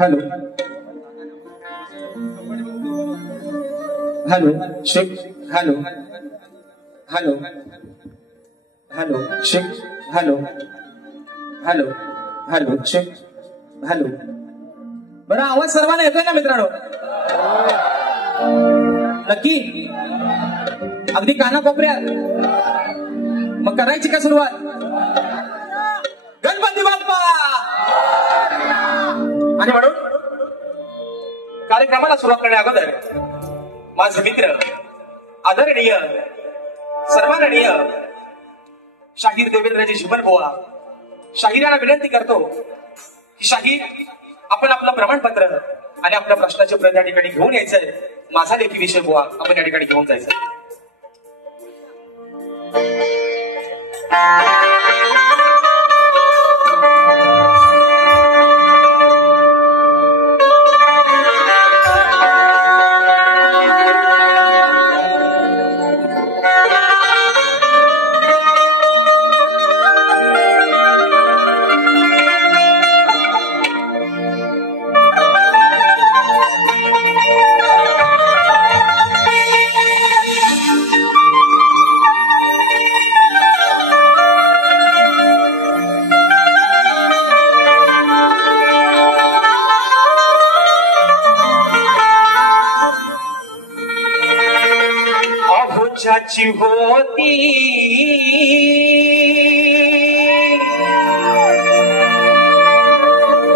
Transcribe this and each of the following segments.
Hello hello Shaikh hello hello hello Shaikh hello hello hello Shaikh hello. बरं आवाज सर्वांना येतोय ना मित्रांनो? नक्की अगदी कानाकोपऱ्यात. मग करायची का सुरुवात? गणपती बाप्पा. आणि म्हणून कार्यक्रमाला सुरुवात करण्या अगोदर माझे मित्र आदरणीय सर्वांनीय शाहीर देवेंद्रजी झुमर बुवा शाहिराला विनंती करतो की शाहीर आपण आपलं प्रमाणपत्र आणि आपल्या प्रश्नाचे प्रत या ठिकाणी घेऊन यायचंय. माझा देखील विषय बुवा आपण या ठिकाणी घेऊन जायचं. ज्याची होती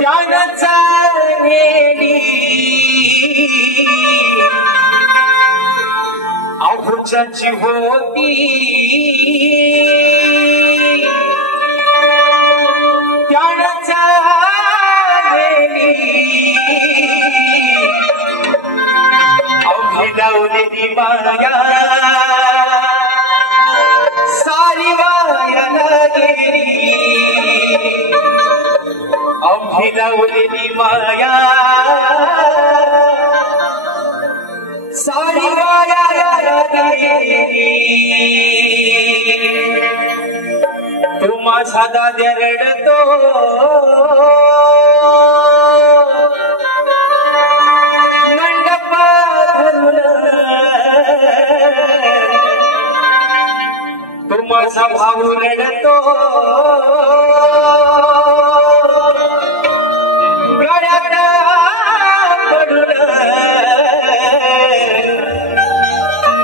त्यानं चाललेली अहो ज्याची होती त्यानं चाललेली अवघी लावलेली माया सारी वायाला गेली अवघी लावलेली माया सारी वायाला गेली तू माझा दाद्या रडतो तू माझा भाऊ रडतो गळ्यात पडून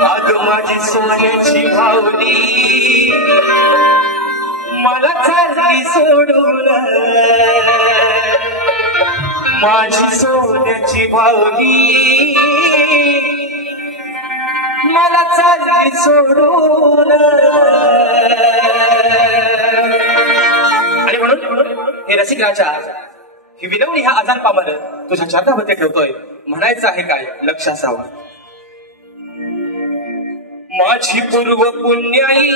अग माझी सोन्याची भावली मला चालली सोडून माझी सोन्याची भावली मला चालली सोडून आणि म्हणून हे रसिक राजा ही विनवणी ह्या आजार पामर तुझ्या चरणामध्ये ठेवतोय म्हणायचं आहे काय लक्ष असावं माझी पूर्व पुण्याई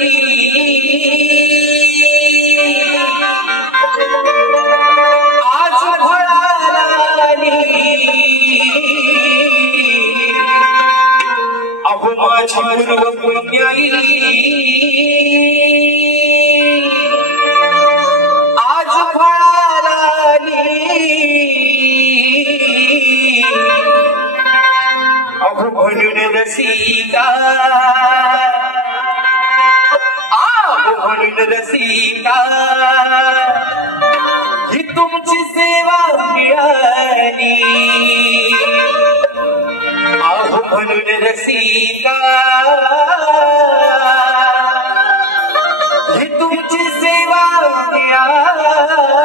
आज फळाली अहो माझी पूर्व पुण्याई आज फळाली अहो म्हणून रसिका म्हणून रसिका ही तुमची सेवा मिळाली अहो म्हणून रसिका ही तुमची सेवा मिळाली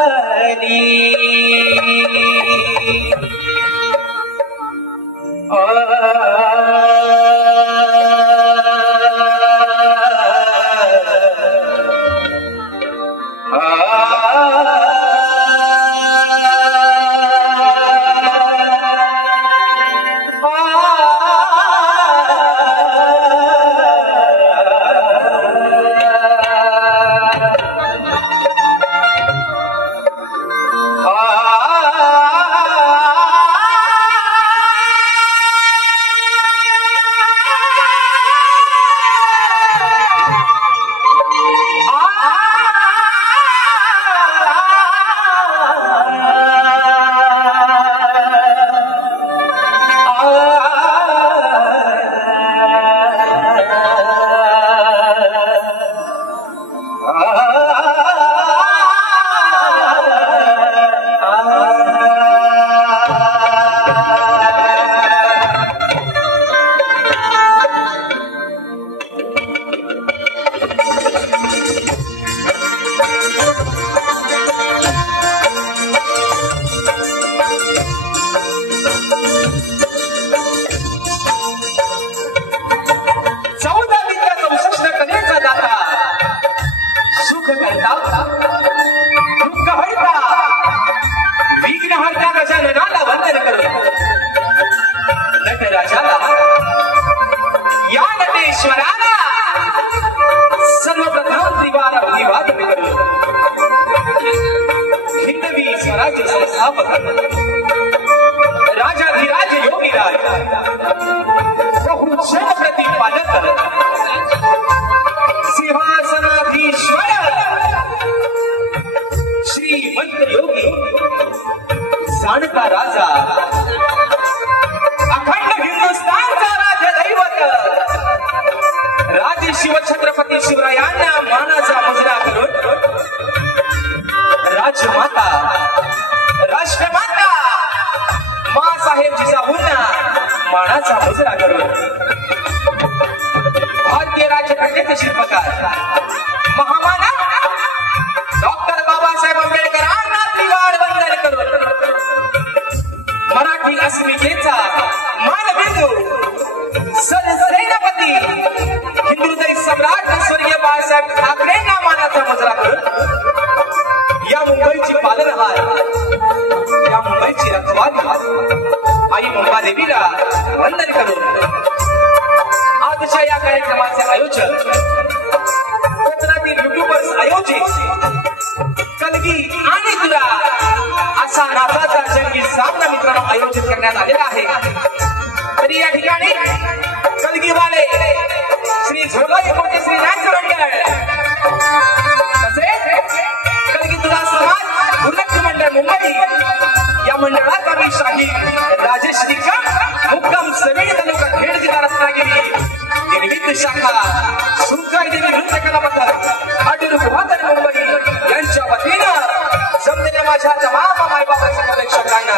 राजाधिराज योगीराज बहुक्षण प्रतिपादक सिंहासनाधीश्वर श्रीमंत योगी जाणता राजा अखंड हिंदुस्थानचा राजदैवत राजे शिवछत्रपती शिवरायांना मानाचा मुजरा करून राजमाता राष्ट्रमाता राज्याचे घटनेचे शिल्पकार महामानव डॉक्टर बाबासाहेब आंबेडकरांना त्रिवार वंदन करून मराठी अस्मितेचा मानबिंदू सरसेनापती हिंदुहृदय सम्राट स्वर्गीय बाळासाहेब ठाकरेंना मानाचा मुजरा करून या मुंबईची पालनहार, या मुंबईची रखवाली आई मुंबादेवीला वंदन करून आजच्या या कार्यक्रमाचे आयोजन कोकणातील युट्यूबर्स आयोजित कलगी आणि तुरा असा नाताचा जंगी सामना मित्रांनो आयोजित करण्यात आलेला आहे. तरी या ठिकाणी कलगीवाले श्री झोलाई कोटे श्री नाट्य मंडळ तसेच कलगी तुरा समाज उन्नती मंडळ मुंबई या मंडळाचा मी शाहीर राजेश निकम मुक्काम सवेडी तालुका खेड जिल्हा रत्नागिरी निमित्त शाखा सुरकाई देवी नृत्य कला मंडळ आडूर गुहागर मुंबई यांच्या वतीनं जमलेल्या माझ्या तमाम मायबापाच्या प्रेक्षकांना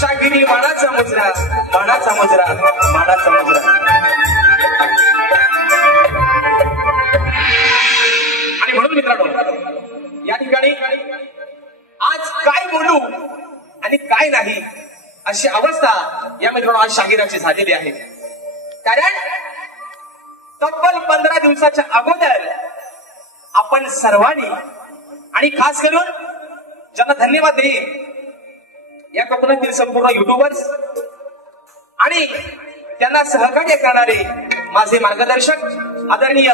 शाहिरी मानाचा मुजरा, मानाचा मुजरा, मानाचा मुजरा. आणि म्हणून मित्रांनो या ठिकाणी आज काय बोलू आणि काय नाही अशी अवस्था या मित्रांनो आज शाहिराची झालेली आहे. कारण तब्बल 15 दिवसाच्या अगोदर आपण सर्वांनी आणि खास करून ज्यांना धन्यवाद देईन या कोकणातील संपूर्ण युट्यूबर्स आणि त्यांना सहकार्य करणारे माझे मार्गदर्शक आदरणीय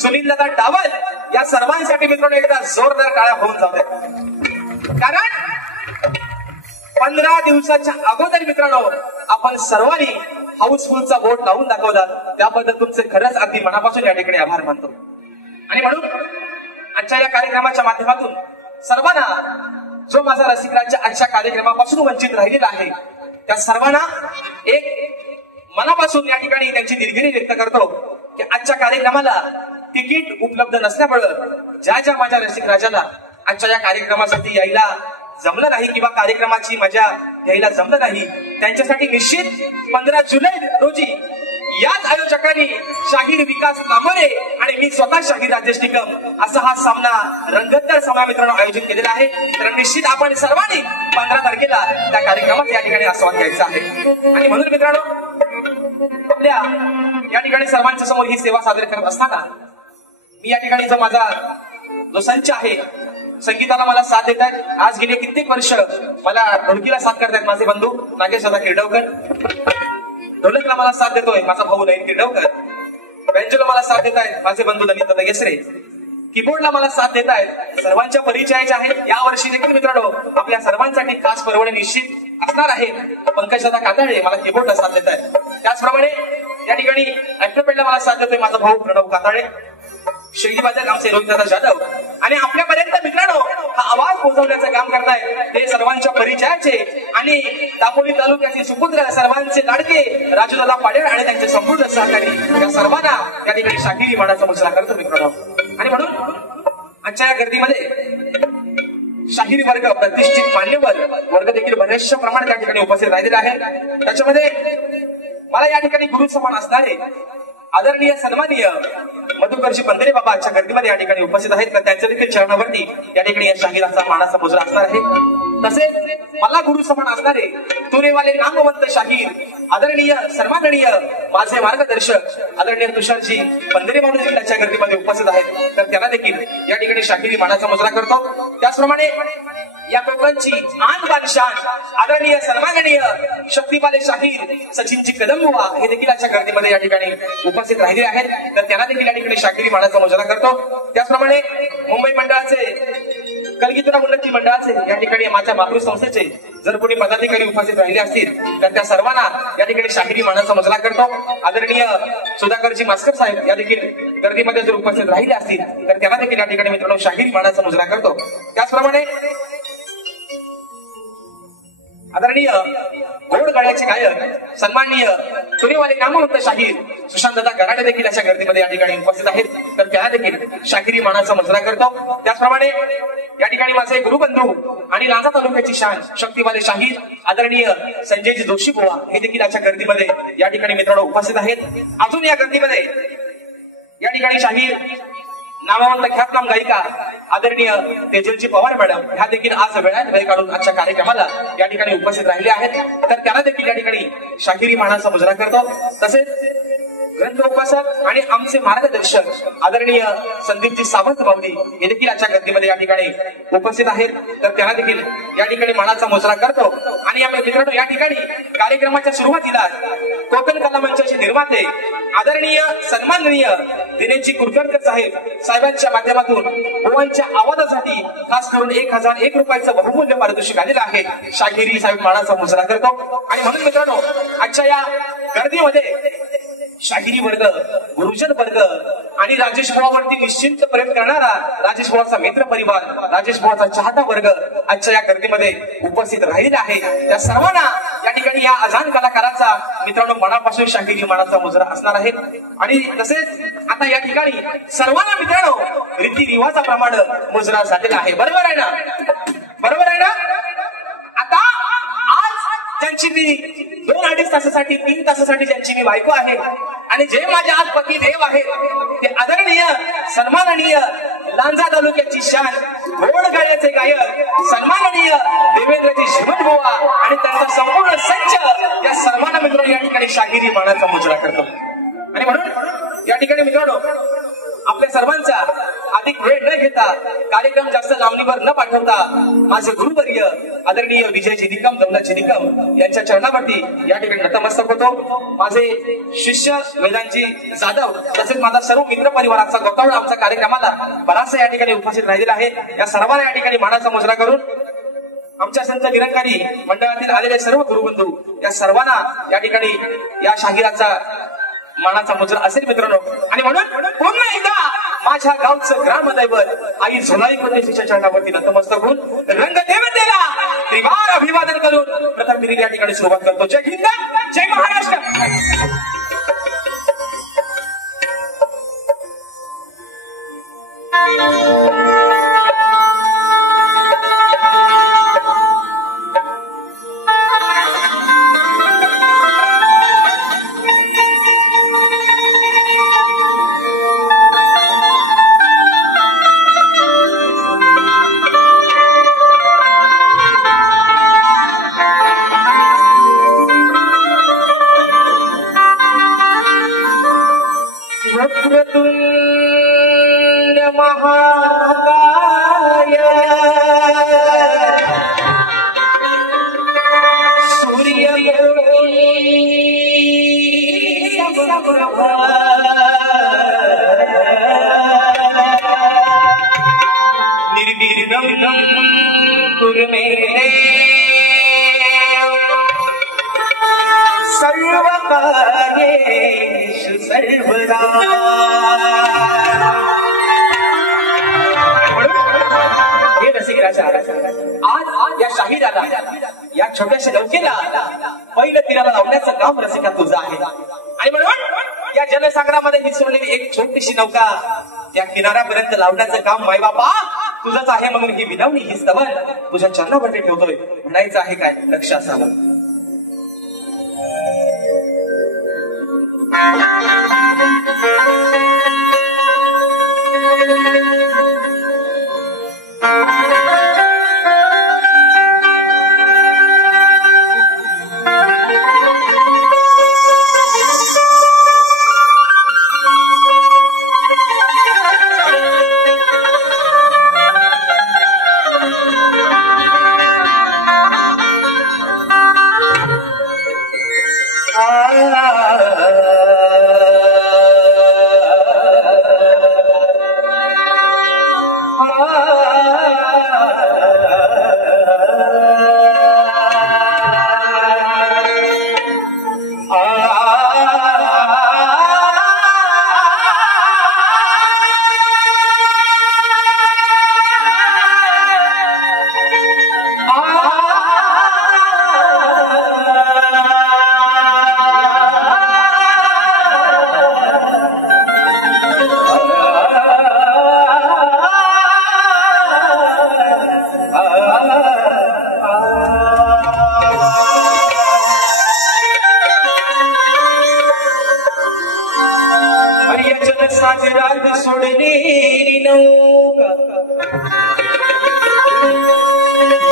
सुनील दादा डावल या सर्वांसाठी मित्रांनो एकदा जोरदार टाळ्या होऊन जाऊ द्या. कारण 15 दिवसाच्या अगोदर मित्रांनो आपण सर्वांनी हाऊसफुलचा बोट लावून दाखवला, त्याबद्दल तुमचे खरंच अगदी मनापासून या ठिकाणी आभार मानतो. आणि म्हणून आजच्या या कार्यक्रमाच्या माध्यमातून सर्वांना जो माझा रसिकरांच्या आजच्या कार्यक्रमापासून वंचित राहिलेला आहे त्या सर्वांना एक मनापासून या ठिकाणी त्यांची दिलगिरी व्यक्त करतो की आजच्या कार्यक्रमाला तिकीट उपलब्ध नसल्यामुळे ज्या ज्या माझ्या रसिकराजाला आजच्या या कार्यक्रमासाठी यायला जमलं नाही किंवा कार्यक्रमाची मजा घ्यायला जमलं नाही त्यांच्यासाठी निश्चित 15 जुलै रोजी याच आयोजकांनी शाहीर विकास कांबोरे आणि मी स्वतः शाहीर राजेश निकम असा हा सामना रंगतदार सामना मित्रांनो आयोजित केलेला आहे. तर निश्चित आपण सर्वांनी 15 तारखेला त्या कार्यक्रमात या ठिकाणी आस्वाद घ्यायचा आहे. आणि म्हणून मित्रांनो आपल्या या ठिकाणी सर्वांच्या समोर ही सेवा सादर करत असताना मी या ठिकाणी जो माझा जो संच आहे संगीताला मला साथ देत आहेत. आज गेले कित्येक वर्ष मला ढोलकीला साथ करतायत माझे बंधू नागेश दादा किर्डवकर, ढोलकला मला साथ देतोय माझा भाऊ नयन किर्डवकर, बेंजोला मला साथ देत आहेत माझे बंधू ललित दादा गेसरे, कीबोर्डला मला साथ देत आहेत सर्वांच्या परिचयाचे आहेत. या वर्षी देखील मित्रांनो आपल्या सर्वांसाठी खास पर्वणी निश्चित असणार आहे. पंकज दादा कातळे मला कीबोर्डला साथ देत आहेत. त्याचप्रमाणे या ठिकाणी ऍक्टरपेडला मला साथ देतोय माझा भाऊ प्रणव कातळे, शैलीबादक आमचे रोहितदादा जाधव आणि आपल्यापर्यंत मित्रांनो हा आवाज पोहोचवण्याचं काम करतायत ते सर्वांच्या परिचयाचे आणि दापोली तालुक्याचे सुपुत्र सर्वांचे लाडके राजूदादा पाडेळ आणि त्यांचे संपूर्ण सहकारी या सर्वांना या ठिकाणी शाहिरी मानाचा मुजरा करतो मित्रांनो. आणि म्हणून आजच्या या गर्दीमध्ये शाहिरी वर्ग प्रतिष्ठित मान्यवर वर्ग देखील बऱ्याचशा प्रमाणात या ठिकाणी उपस्थित राहिलेला आहे. त्याच्यामध्ये मला या ठिकाणी गुरु समान असणारे आदरणीय सन्माननीय मधुकरजी पंधरे बाबा आजच्या गर्दीमध्ये या ठिकाणी उपस्थित आहेत. तर त्यांच्या देखील चरणावरती या ठिकाणी या शाहिराचा मानाचा मुजरा असणार आहे. तसेच मला गुरु समान असणारे तुरेवाले नामवंत शाहीर आदरणीय सन्माननीय माझे मार्गदर्शक आदरणीय तुषारजी पंधरे बाबा देखील याच्या गर्दीमध्ये उपस्थित आहेत. तर त्यांना देखील या ठिकाणी शाहिरी मानाचा मुजरा करतो. त्याचप्रमाणे या कोकणची आन बादशाह आदरणीय सन्माननीय शक्तिपाले शाहीर सचिनजी कदमबुवा हे देखील याच्या गर्दीमध्ये या ठिकाणी उपस्थित राहिले आहेत. तर त्यांना देखील या ठिकाणी शाहिरी मानाचा मुजरा करतो. त्याचप्रमाणे मुंबई मंडळाचे कलगीतुरा उन्नती मंडळाचे या ठिकाणी माझ्या मातृसंस्थेचे जर कोणी पदाधिकारी उपस्थित राहिले असतील तर त्या सर्वांना या ठिकाणी शाहिरी मानाचा मुजरा करतो. आदरणीय सुधाकरजी मास्कर साहेब या देखील गर्दीमध्ये जर उपस्थित राहिले असतील तर त्यांना देखील या ठिकाणी मित्रांनो शाहिरी मानाचा मुजरा करतो. त्याचप्रमाणे आदरणीय गोड गळ्याचे गायक सन्माननीय तुरेवाले नामवंत शाहीर सुशांत दादा गराडे देखील अशा गर्दीमध्ये या ठिकाणी उपस्थित आहेत. तर त्या देखील शाहिरी मानाचा मुजरा करतो. त्याचप्रमाणे या ठिकाणी माझे गुरुबंधू आणि लांजा तालुक्याची शान शक्तिवाले शाहीर आदरणीय संजयजी जोशी बुवा हे देखील अशा गर्दीमध्ये या ठिकाणी मित्रांनो उपस्थित आहेत. अजून या गर्दीमध्ये या ठिकाणी शाहीर नामवंत ख्यातनाम गायिका आदरणीय तेजलजी पवार मॅडम ह्या देखील आज वेळात वेळ काढून आजच्या कार्यक्रमाला या ठिकाणी उपस्थित राहिले आहेत. तर त्यांना देखील या ठिकाणी शाहिरी मानाचा मुजरा करतो. तसेच ग्रंथ उपासक आणि आमचे मार्गदर्शक आदरणीय संदीपजी सावंत बावडी हे देखील आजच्या गर्दीमध्ये या ठिकाणी उपस्थित आहेत. तर त्यांना देखील या ठिकाणी मानाचा मुजरा करतो. आणि या मित्रांनो या ठिकाणी कार्यक्रमाच्या सुरुवातीला कोकण कला मंचाचे निर्माते आदरणीय सन्माननीय दिनेशजी कुलकर्णी साहेबांच्या माध्यमातून ओवांच्या आवाजासाठी खास करून 1001 रुपयाचं बहुमूल्य पारितोषिक आलेलं आहे. शाहिरी साहेब मानाचा मुजरा करतो. आणि म्हणून मित्रांनो आजच्या या गर्दीमध्ये शाहिरी वर्ग, गुरुजन वर्ग आणि राजेश भावावरती निश्चिंत प्रेम करणारा राजेश भावाचा मित्र परिवार, राजेश भावाचा चाहता वर्ग आजच्या या गर्दीमध्ये उपस्थित राहिलेला आहे. त्या सर्वांना या ठिकाणी या अजान कलाकाराचा मित्रांनो मनापासून शाहिरी मानाचा मुजरा असणार आहे. आणि तसेच आता या ठिकाणी सर्वांना मित्रांनो रीतिरिवाजाप्रमाणे मुजरा झालेला आहे. बरोबर आहे ना? बरोबर आहे ना? आता आज ज्यांची मी 2-2.5 तासासाठी 3 तासासाठी ज्यांची मी बायको आहे आणि जे माझे आज पती देव आहेत ते आदरणीय सन्माननीय लांजा तालुक्याची शान गोड गाण्याचे गायक सन्माननीय देवेंद्रजी शिवणबुवा आणि त्यांचा संपूर्ण संच या सर्वांना मित्रांनो या ठिकाणी शाहिरी मानाचा मुजरा करतो. आणि म्हणून या ठिकाणी मित्रांनो आपल्या सर्वांचा अधिक वेळ न घेता कार्यक्रम जास्त लावणीवर न पाठवता माझे गुरुवर्य आदरणीय विजयजी निकम दौलतजी निकम यांच्या चरणावरती या ठिकाणी नतमस्तक होतो. माझे शिष्य वेदांतजी जाधव तसेच माझा सर्व मित्र परिवाराचा गोतावळा आमच्या कार्यक्रमाला बराचसा या ठिकाणी उपस्थित राहिलेला आहे. या सर्वांना या ठिकाणी मानाचा मुजरा करून आमच्या संत निरंकारी मंडळातील आलेले सर्व गुरुबंधू या सर्वांना या ठिकाणी या शाहिराचा मानाचा मुजरा असेल मित्रांनो. आणि म्हणून पुन्हा एकदा माझ्या गावचं ग्रामदैवत आई झोलाई परदेशीच्या चरणावरती नतमस्तक होऊन रंगदेवतेला त्रिवार अभिवादन करून प्रथम दिलेली या ठिकाणी सुरुवात करतो. जय हिंद, जय महाराष्ट्र. आज या शाहिराला या छोट्याशा नौकेला पहिलं तीराला लावण्याचं काम रसिका तुझं आहे. आणि म्हणून या जनसागरामध्ये विसरलेली एक छोटीशी नौका त्या किनाऱ्यापर्यंत लावण्याचं काम माय बापा तुझंच आहे. म्हणून ही विनवणी ही स्तवन तुझ्या चरणावरती ठेवतोय. म्हणायचं आहे काय लक्ष असावं. सोडलेली नौका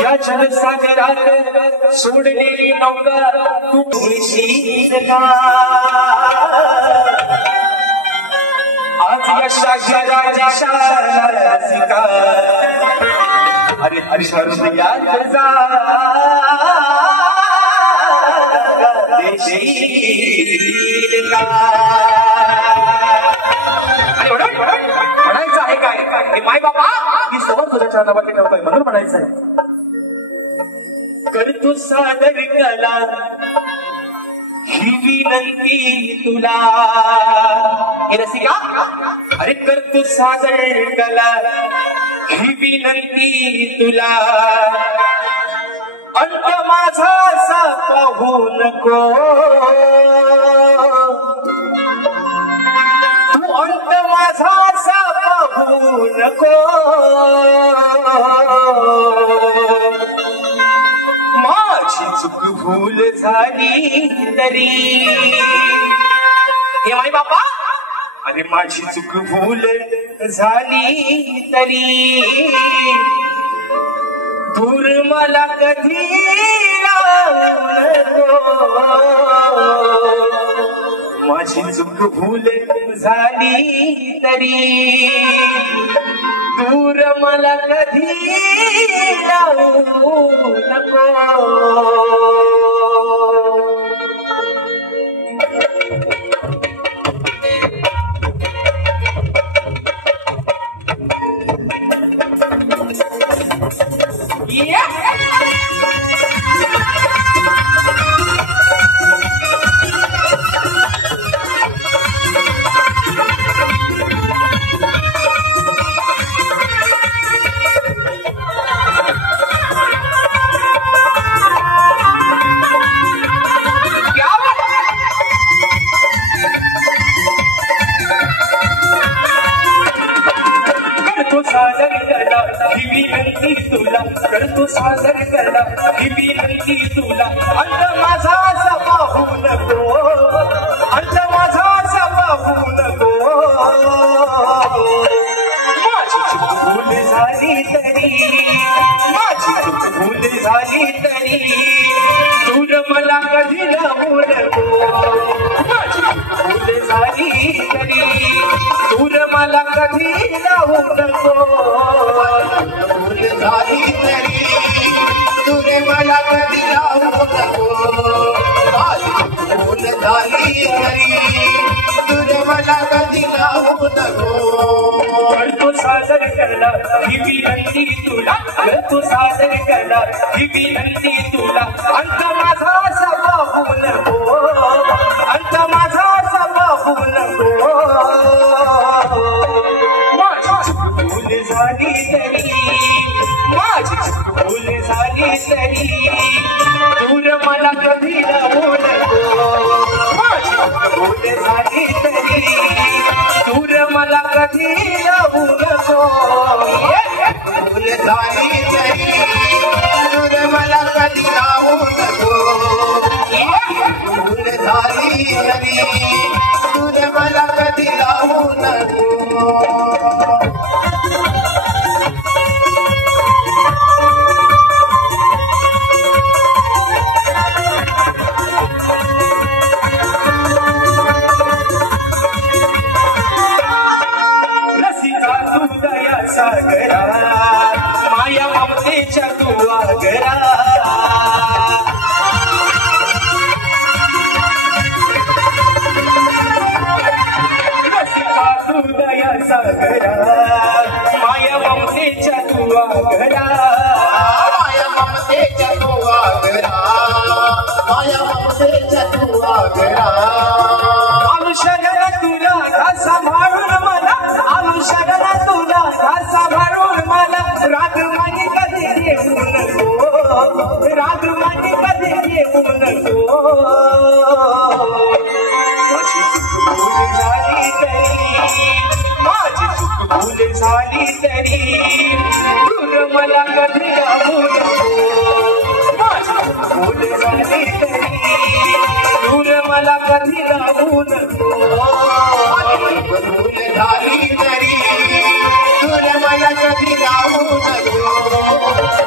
या जलसागरात सोडलेली नौका तू घेशील का आज या शाहिराची शासिका अरे हर्षयात जा देशील का म्हणायचं आहे काय माय बाबा मी समोर तुझ्या चरणावरती ठेवतोय म्हणून म्हणायचं आहे करतो सादर कला ही विनंती तुला हे रसिका अरे करतो सादर कला ही विनंती तुला अंत माझा असा पाहू नको तू अंत माझा असा पाहू नको माझी चूक भूल झाली तरी हे माई बापा अरे माझी चूक भूल झाली तरी दूर मला कधी नको माझी चूक भूल झाली तरी दूर मला कधी नको करतो सादर कला ही विनंती तुला अंत माझा असा पाहू नको अंत माझा असा पाहू नको माझी चूक भूल झाली तरी माझी चूक भूल झाली तरी दूर मला कधी लावू नको माझी चूक भूल झाली तरी दूर मला कधी लावू नको भूल झाली तरी तुरे मला कधी लावू नको भूल झाली तरी तुरे मला कधी लावू नको करतो सादर कला ही विनंती तुला करतो सादर कला ही विनंती तुला अंत माझा असा पाहू नको अंत माझा असा पाहू नको माझी चूक भूल झाली तरी माझी चूक भूल झाली तरी दूर मला कधी लावू नको माझी चूक भूल झाली तरी दूर मला कधी लावू नको भूल झाली तरी दूर मला कधी लावू नको भूल झाली तरी दूर मला कधी लावू नको सागरा माया ममतेच्या तू आगरा रसिका तू दया सागरा माया ममतेच्या तू आगरा माया ममतेच्या तू आगरा माया ममतेच्या तू आगरा आयुष्याला तुला सांभाळून मला आयुष्याला तुला सांभाळून मला राग माझी कधी येऊ नको राग माझी कधी येऊ नको माझी चूक भूल झाली तरी माझी चूक भूल झाली तरी दूर मला कधी लावू नको माझी चूक भूल झाली तरी दूर मला कधी लावू नको झाली तरी तुला मला कधी लावू नको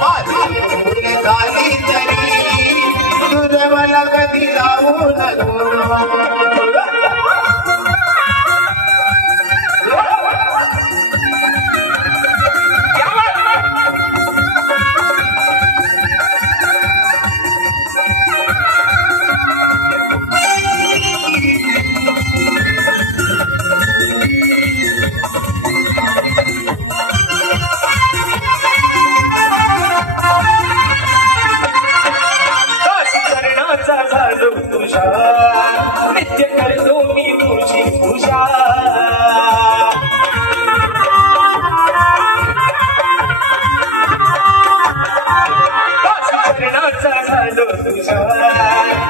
माझी भूल झाली तरी तुला मला कधी लावू नको नित्य करतो मी तुझी पूजा करण्याचा झालो तुझा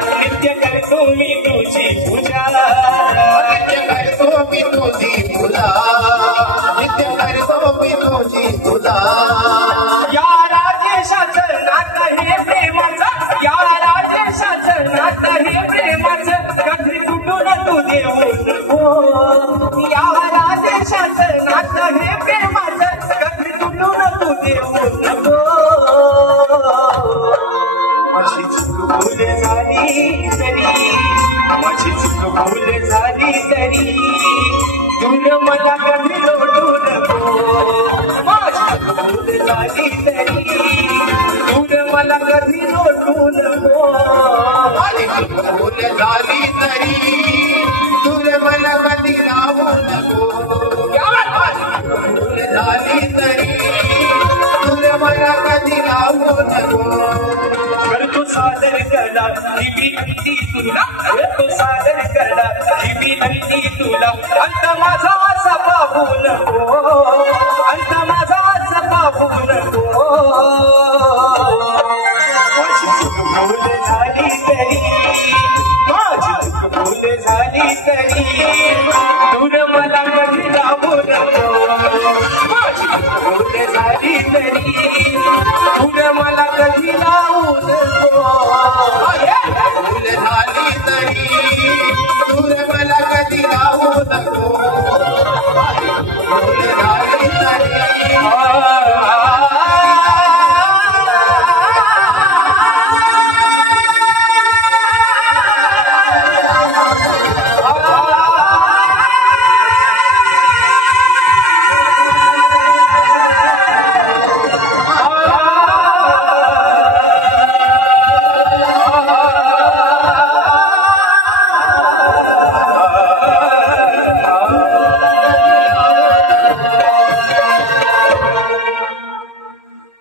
नित्य करतो मी तुझी पूजा नित्य करतो मी तुझी पूजा नित्य करतो मी तुझी पूजा या राजेशाचं नातं हे प्रेमाचं या राजेशाचं नातं हे प्रेमाचं कधी तुटून तू देऊ नको या राजेशाचं नातं हे प्रेमाचं कधी तुटून तू देऊ नको माझी चूक भूल झाली तरी माझी चूक भूल झाली तरी तुला मला कधी लोटू नको माझी चूक भूल झाली तरी तुला मला कधी लोटू नको माझी चूक भूल झाली तरी तुला मला कधी लावू नको भूल झाली तरी तुला मला कधी लावू नको करतो सादर कला ही विनंती तुला करतो सादर कला ही विनंती तुला अंत माझा असा पाहू नको अंत माझा असा पाहू नको माझी चूक भूल झाली तरी माझी चूक भूल झाली तरी तुला मला कधी लावू नको माझी चूक भूल झाली तरी तुला मला कधी लावू नको भूल झाली तरी तुला मला कधी लावू नको भूल झाली तरी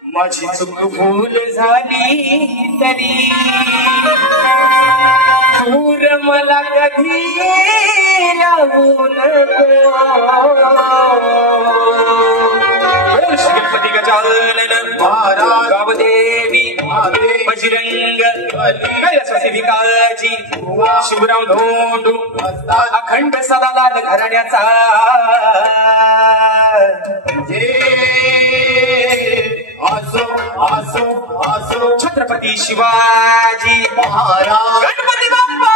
माझी चूक भूल झाली तरी दूर मला कधी लावू नको श्री गणपती गजानन गावदेवी बजरंग कैलासवासी भिकाजी शिवराम धोंडू अखंड सदालाल घराण्याचा आसो आसो आसो छत्रपती शिवाजी महाराज गणपती बाप्पा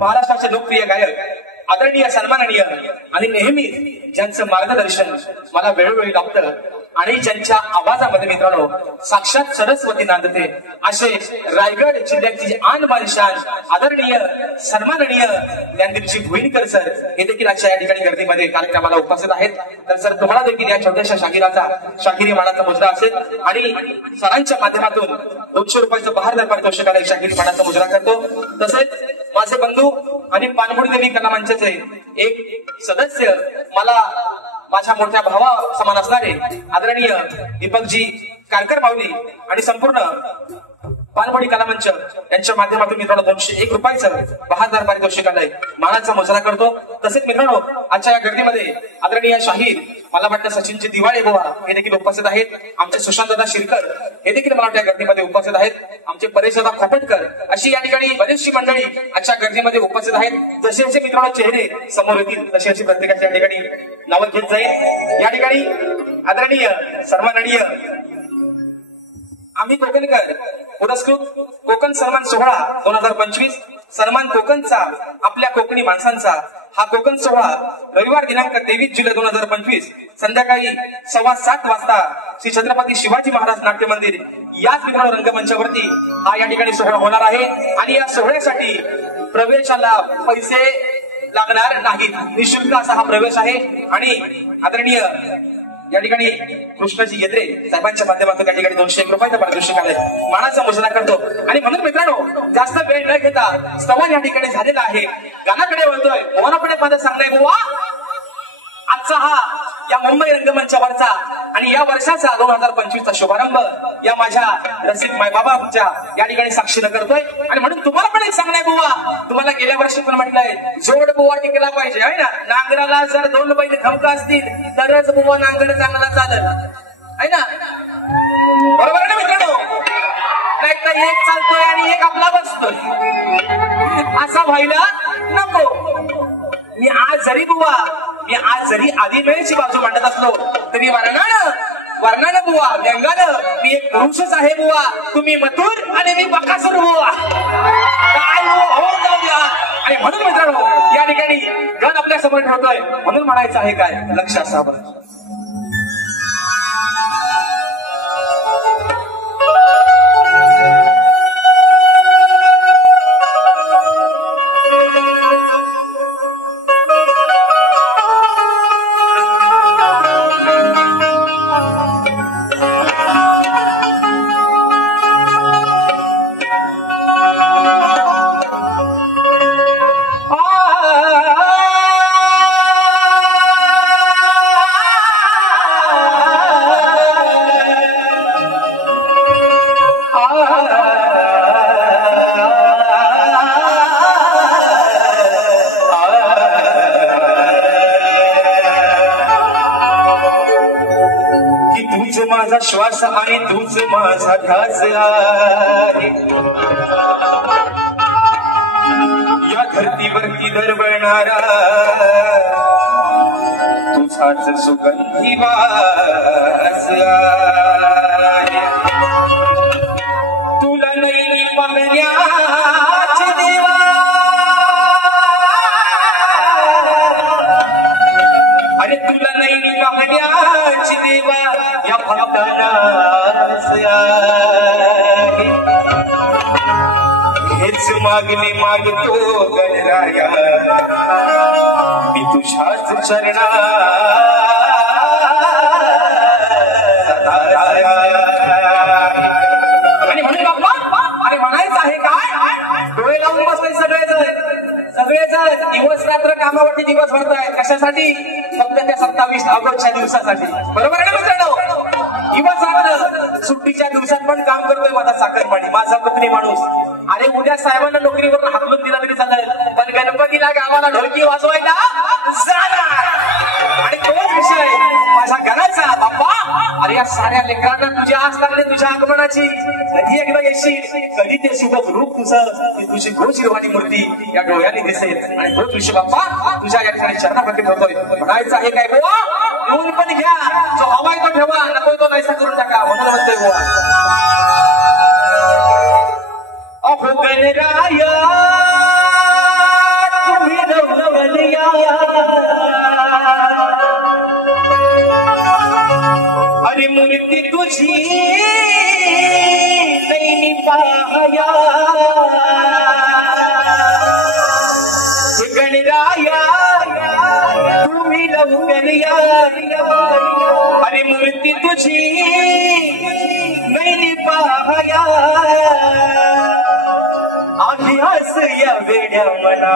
महाराष्ट्राचे लोकप्रिय गायक, आदरणीय सन्माननीय आणि नेहमी ज्यांचं मार्गदर्शन मला वेळोवेळी लाभतं आणि ज्यांच्या आवाजामध्ये मित्रांनो साक्षात सरस्वती नांदते असे रायगड जिल्ह्याची आन बालिशान आदरणीय सन्माननीय ज्ञानदीपजी भुईनकर सर हे देखील आजच्या या ठिकाणी गर्दीमध्ये कार्यक्रमाला उपस्थित आहेत. तर सर तुम्हाला देखील या छोट्याशा शाहिरी मानाचा मुजरा असेल आणि सरांच्या माध्यमातून 200 रुपयाचं बहारदार पारितोषिकाला शाहिरी मानाचा मुजरा करतो. तसेच माझे बंधू आणि पानबुडी देवी कला मंचाचे एक सदस्य मला माझ्या मोठ्या भावा समान असणारे आदरणीय दीपकजी कारकर माऊली आणि संपूर्ण पानबुडी कला मंच यांच्या माध्यमातून मित्रांनो 201 रुपयाचं बहारदार पारितोषिकालय मानाचा मुजरा करतो. तसेच मित्रांनो आजच्या या गर्दीमध्ये आदरणीय शाहीर मला वाटतं सचिनजी दिवाळे बुवा हे देखील उपस्थित आहेत. आमचे सुशांतदा शिरकर हे देखील मला वाटतं या गर्दीमध्ये उपस्थित आहेत. आमचे परेशदा खोपटकर अशी या ठिकाणी बरीचशी मंडळी आजच्या गर्दीमध्ये उपस्थित आहेत. जसे जसे मित्रांनो चेहरे समोर येतील तशी अशी प्रत्येकाच्या या ठिकाणी नावं घेत जाईल. या ठिकाणी आदरणीय सन्माननीय आम्ही कोकणकर पुरस्कृत कोकण सन्मान सोहळा 2025 सन्मान कोकणचा आपल्या कोकणी माणसांचा हा कोकण सोहळा रविवार दिनांक 23 जुलै 2025 संध्याकाळी 7:15 वाजता श्री छत्रपती शिवाजी महाराज नाट्य मंदिर याच मित्रांनो रंगमंचावरती हा या ठिकाणी सोहळा होणार आहे. आणि या सोहळ्यासाठी प्रवेशाला पैसे लागणार नाहीत, निःशुल्क असा हा प्रवेश आहे. आणि आदरणीय या ठिकाणी कृष्णाजी येत्रे साहेबांच्या माध्यमातून या ठिकाणी 201 रुपयाचा पारितोषिकालय मानाचा मुजरा करतो. आणि म्हणून मित्रांनो जास्त वेळ न घेता सवाल या ठिकाणी झालेला आहे. गाण्याकडे वळतोय. मोनाकडे माझं सांगणं बुवा आजचा हा या मुंबई रंगमंचावरचा आणि या वर्षाचा 2025चा शुभारंभ या माझ्या रसिक मायबाबांच्या या ठिकाणी साक्षीनं करतोय. आणि म्हणून तुम्हाला पण एक सांगणं बुवा, तुम्हाला गेल्या वर्षी पण म्हटलंय जोड बुवा टिकला पाहिजे आहे ना. नांगराला जर 2 बैल खमका असतील तरच बुवा नांगर चांगला चालल आहे ना. बरोबर आहे ना मित्रांनो. नाही एक चालतोय आणि एक आपला बसतोय असा व्हायला नको. मी आज जरी आधी वेळेची बाजू मांडत असलो तरी वर्णानं बुवा व्यंगानं मी एक पुरुषच आहे बुवा. तुम्ही मथुर आणि मी बकासूर बुवा. काय हो जाऊ द्या. आणि म्हणून मित्रांनो या ठिकाणी गण आपल्या समोर ठेवतोय म्हणून म्हणायचं आहे काय लक्ष असावं. माझा श्वास आणि तूच माझा ध्यास आहे. या धरतीवरती दरवळणारा तुझाच सुगंधी वास आहे. तुला नाही पाहण्याचे देवा अरे तुला नाही पाहण्याचे देवा या भक्तांना हेच मागणे मागतो गणराया मी तुझ्याच चरणा. आणि म्हणून बाप्पा अरे म्हणायचं आहे काय डोळे लावून बसले सगळेच दिवस रात्र कामावरती दिवस भरताय कशासाठी फक्त त्या 27 ऑगस्टच्या दिवसासाठी. बरोबर आहे ना मित्रांनो. दिवस रात्र सुट्टीच्या दिवसात पण काम करतोय माझा चाकरमानी माझा पत्नी माणूस. अरे उद्या साहेबांना नोकरीवरून हाकलून दिला तरी चालेल पण गणपतीला गावाला ढोलकी वाजवायला जाणार. आणि तोच विषय माझ्या घराचा बाप्पा. अरे या साऱ्या लेकरांना तुझ्या आस लागले तुझ्या आगमनाची. कधी एकदा येशील कधी ते सुबक रूप तुझं तुझी गोचिरवाणी मूर्ती या डोळ्याने दिसेल. आणि तोच विषय बाप्पा तुझ्या या ठिकाणी चरणाप्रती ठेवतोय. म्हणायचं आहे काय बुवा येऊन पण घ्या जो हवाय तो ठेवा नको तो नाहीसा करून टाका म्हणून म्हणतोय बुवा. अहो गणराया अरे मूर्ती तुझी दैनी पाया गणराया तुम्ही लवकर या अरे मूर्ती तुझी दैनी पाया आधी हस या वेड्या मना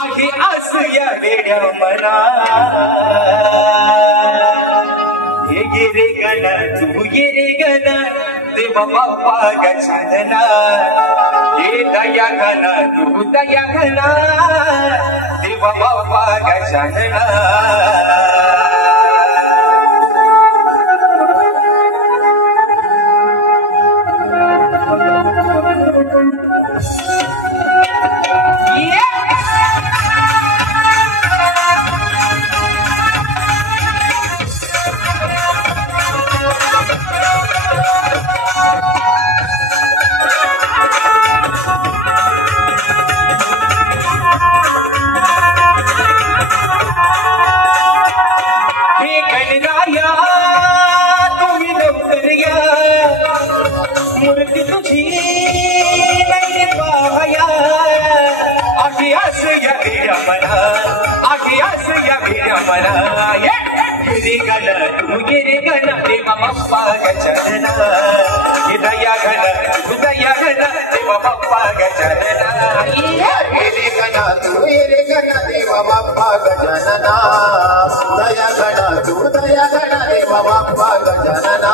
आगे हस या वेड्या मना ये गिरे गण तू गिरे गण देवा बाप्पा गजानना ये दया घना तू दया घना देवा बाप्पा गजानना मूर्ति तुझी नहीं पाया आखियास या मेरा मना आखियास या मेरा मना ये गिरे गण तू गिरे गण देवा बाप्पा गजानना ये दया घन देवा बाप्पा गजानना गिरे गण तू गिरे गण देवा बाप्पा गजानना दया घन तू दया घन देवा बाप्पा गजानना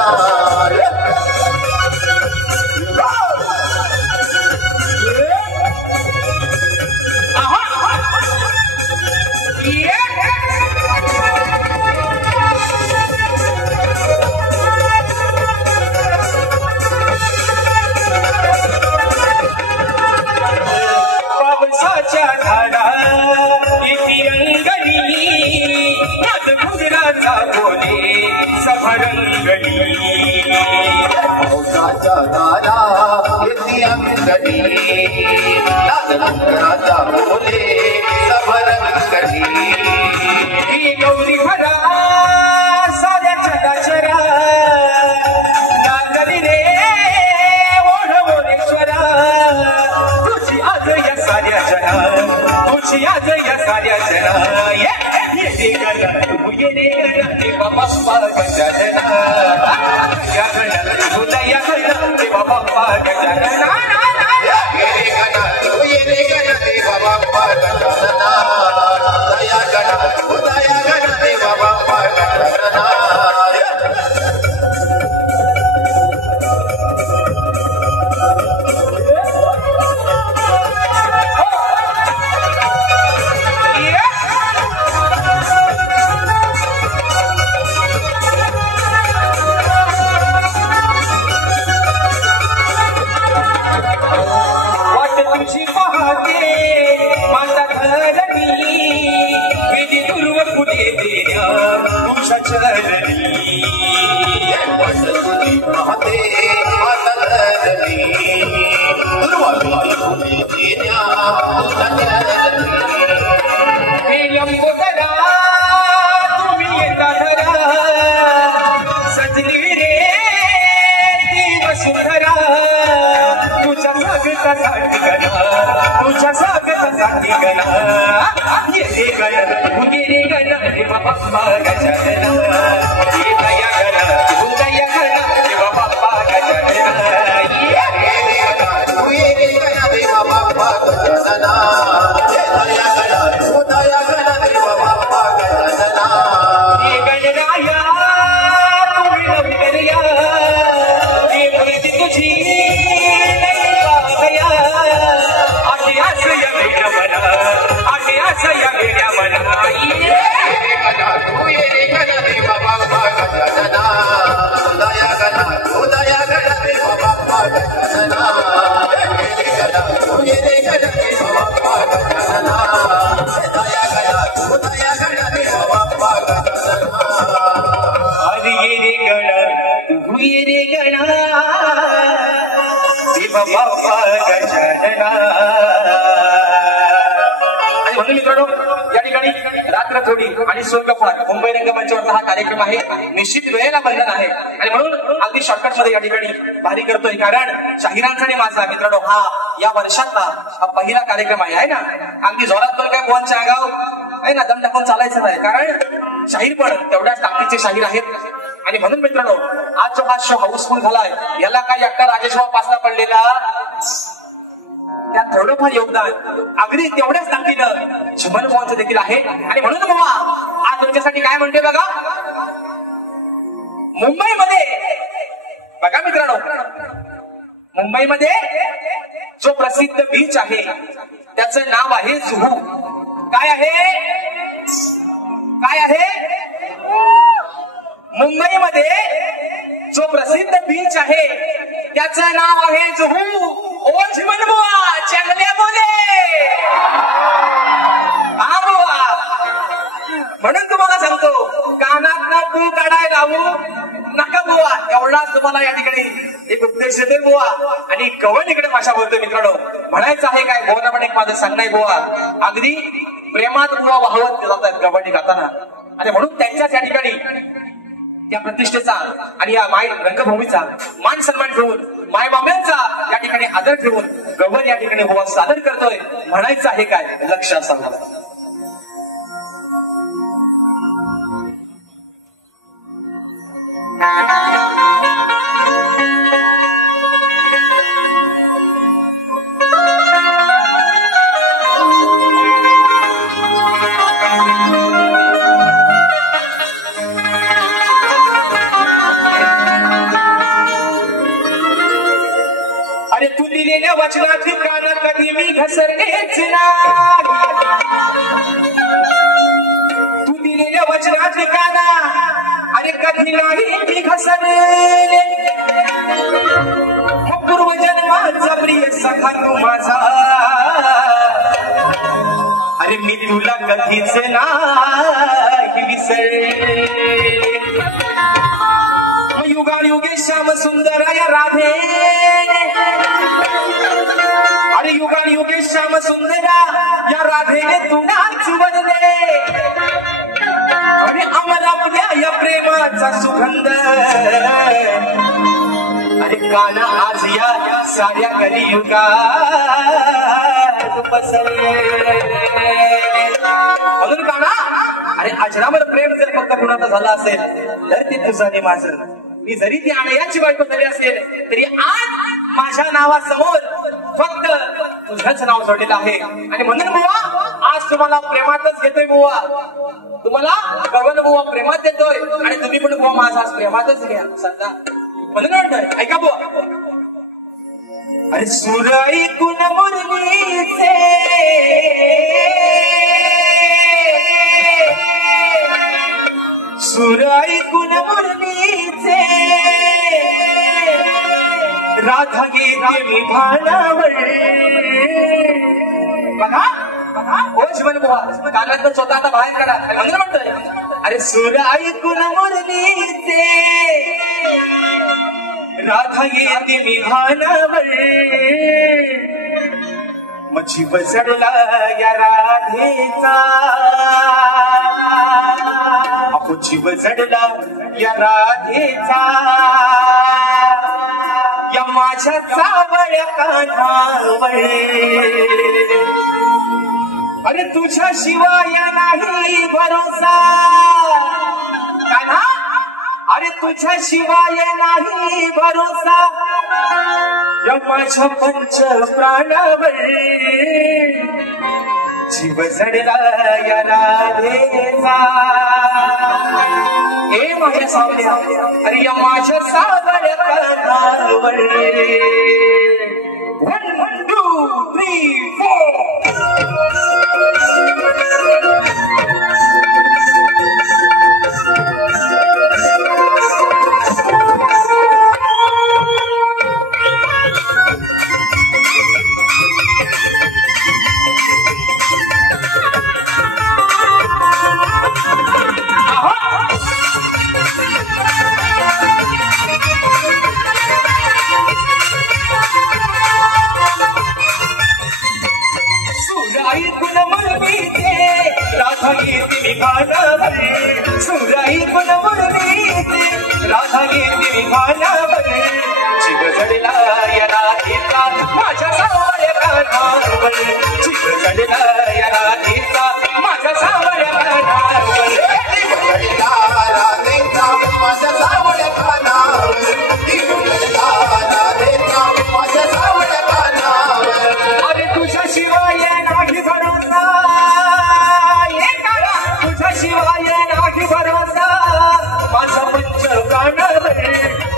पावसाच्या धारा येती अंगणी नाद घुगराचा बोले सभरंगणी पावसाच्या धारा येती अंगणी नाद घुगराचा बोले सभरंगणी ही गौरी भरा साऱ्या चराचरा नागरी रे ओढवोरेश्वरा तुझी आज या साऱ्या जना तुझी आज या साऱ्या जना ये गण तू ये गण देवा बाप्पा गजानना या गण तू दया गण देवा बाप्पा गजानना ये गण तू ये गण देवा बाप्पा गजानना दया गण तू दया गण देवा बाप्पा गजानना तुझी पाहते माझा धरणी विधी पूर्व पुढे देण्या तुझ्या चरणी तुझी पाहते माझा धरणी पूर्व पुढे देण्या तुझ्या चरणी हे लंबोदरा तुम्ही येता धरा सजली रे ती वसुंधरा तुझ्या स्वागतासाठी गणा तुझ्या स्वागतासाठी गणा ये गण तू गिरे गण देवा बाप्पा गजानना ये दया गण तू दया गण देवा बाप्पा गजानना ये गण तू ये गण देवा बाप्पा गजानना ये दया गण तू दया गण देवा बाप्पा गजानना ये गणराया तुम्ही लवकर या ये मूर्ती तुझी आठ्यास या वेड्या मना आठ्यास या वेड्या मना ये गण तू ये गण देवा बाप्पा गजानना म्हणून मित्रांनो या ठिकाणी रात्र थोडी आणि स्वर्गफार मुंबई रंगमंचावरचा हा कार्यक्रम आहे. निश्चित वेळेला बंधन आहे आणि म्हणून अगदी शॉर्टकट मध्ये या ठिकाणी भारी करतोय. कारण शाहिरांचा आणि माझा मित्रांनो हा या वर्षातला हा पहिला कार्यक्रम आहे ना. अगदी जोरात तर काय बोलच्या आगाव आहे ना, दम टाकून चालायचं नाही. कारण शाहीर पण तेवढ्याच ताकदीचे शाहीर आहेत. आणि म्हणून मित्रांनो आज जो हा शो हाऊसफुल झालाय याला काय एकटा राजेश्वर पासला पडलेला त्यात थोडंफार योगदान अगदी तेवढ्याच ताकदीनं झुमन मोहनचं देखील आहे. आणि म्हणून बाबा आज तुमच्यासाठी काय म्हणते बघा. मुंबईमध्ये बघा मित्रांनो, मुंबईमध्ये जो प्रसिद्ध बीच आहे त्याचं नाव आहे जुहू. काय आहे, काय आहे? मुंबईमध्ये जो प्रसिद्ध बीच आहे त्याचं नाव आहे जुहू. ओ झिमन बुवा चांगल्या बोले हा बुवा. म्हणून तुम्हाला सांगतो कानात ना पू काढाय लावू नका बुवा. एवढाच तुम्हाला या ठिकाणी एक उपदेश देते बुवा. आणि गवण इकडे भाषा बोलतोय मित्रांनो. म्हणायचं आहे काय बोलणं पण एक माझं सांगणं आहे बुवा. अगदी प्रेमात बुवा वाहवत जातात गवणी गाताना. आणि म्हणून त्यांच्याच या ठिकाणी या प्रतिष्ठेचा आणि या माय रंगभूमीचा मान सन्मान ठेवून माय बाबांचा या ठिकाणी आदर ठेवून गवर या ठिकाणी बुवा सादर करतोय. म्हणायचं आहे काय लक्ष असावं. अरे तू दिलेल्या वचनाची कान कधी मी घसरलेच नाही. तू दिलेल्या वचनाची काना अरे कधी नाही मी घसरले. पूर्वजन्माचा प्रिय सखा तू माझा. अरे मी तुला कधीच नाही विसरले. युगायुगे श्याम सुंदर या राधे. अरे युगायुगे श्याम सुंदरा या राधेने तुलाच बनले. अरे अमरावल्या या प्रेमाचा सुगंध. अरे काना आज या साऱ्या कलियुगात पसरले. म्हणून काना अरे अजरामर प्रेम जर फक्त कुणाचं झालं असेल तर ते तुझं आणि माझं. मी जरी ती आणयाची बायको झाली असेल तरी आज माझ्या नावासमोर फक्त तुझंच नाव जोडलेलं आहे. आणि म्हणून बुवा आज तुम्हाला प्रेमातच घेतोय बुवा. तुम्हाला गगन बुवा प्रेमात देतोय आणि तुम्ही पण बुवा माझा आज प्रेमातच घ्या सध्या. म्हणून म्हणतोय ऐका बुवा. अरे सूर ऐकून मुरलीचे सूर ऐकून मुरलीचे राधा गेली मी भानावर. बघा ओ जीवन बुवा कानात स्वतः आता बाहेर काढा. म्हणून म्हणतोय अरे सूर ऐकून मुरलीचे राधा येते मी भानावर. मग जीव जडला या राधेचा. अहो जीव जडला या राधेचा. या माझ्या चावळ कान्हावर. अरे तुझ्या शिवाय नाही भरोसा कान्हा. अरे तुझ्या शिवाय नाही भरोसा या माझ्या पंच प्राणावर. जीव जडला या राधेचा. हे माझ्या सावल्या अरे या माझ्या सावळ्या कान्हावर. 1 2 3 4 ऐकून मुरलीचे राधा येते विभानावर सूर ऐकून मुरलीचे राधा येते विभानावर जीव जडला या राधेचा माझ्या सावळ्या कानावर जीव जडला या राधेचा माझ्या सावळ्या कानावर जीव जडला राधेचा माझ्या सावळ्या कानावर जीव जडला राधेचा माझ्या सावळ्या कानावर अरे तुझ्या शिवाय नाही भरोसा तुझ्या शिवाय नाही भरोसा माझा पंच कानावर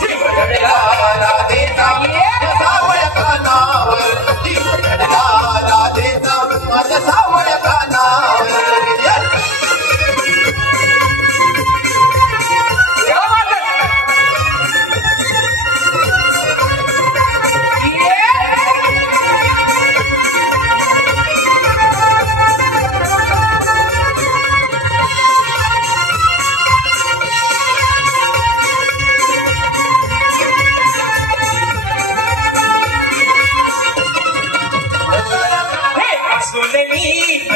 जीव जडला राधेचा माझ्या सावळ्या कानावर जीव जडला राधेचा माझ्या सावळ्या कानावर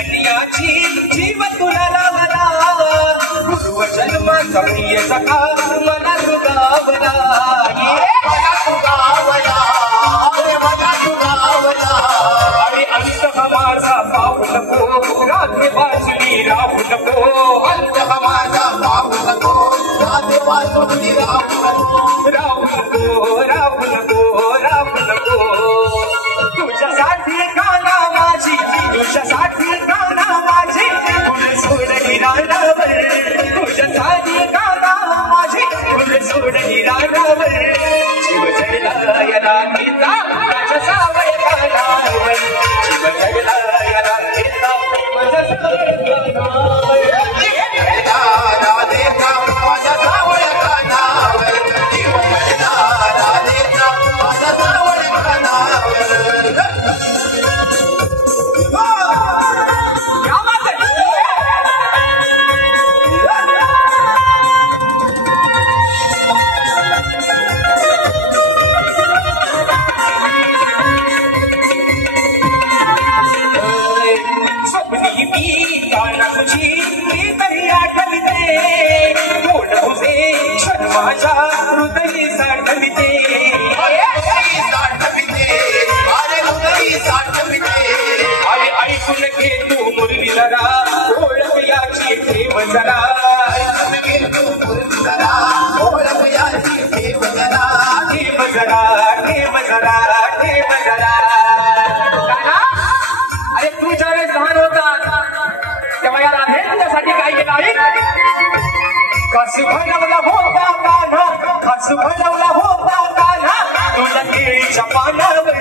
जीव तुला लावला पूर्व जन्माचा प्रिय सखा मला तुगावला मला तुगावला मला तुगावला अरे अंत माझा पाहू नको रात्री वाचली राहू नको अंत माझा पाहू नको रात्री वाचली राहू नको राहू नको राहू नको राहू नको तुझ्यासाठी काना माझी तुझ्यासाठी काना माझी पुढे सोडली रानावर तुझ्यासाठी काना माझी पुढे सोडली रानावर जीव जडला या राधेचा माझ्या सावळ्या कानावर जीव जडला या राधेचा माझ्या सावळ्या कानावर राधेचा माझ्या सावळ्या कानावर जीव जडला राधेचा माझ्या सावळ्या कानावर माझ्या हृदयी साठविते अरे हृदयी साठविते अरे ऐकून घे तू मुरली जरा ओळख याची ठेव जरा ओळख याची ठेव जरा ठेव जरा ठेव जरा ठेव जरा अरे तू ज्यावेळेस लहान होता तेव्हा या राधे तुझ्यासाठी काय केलं आहे कस भरवला होता कान्हा कस भरवला होता कान्हा तुझ्या केळीच्या पानावर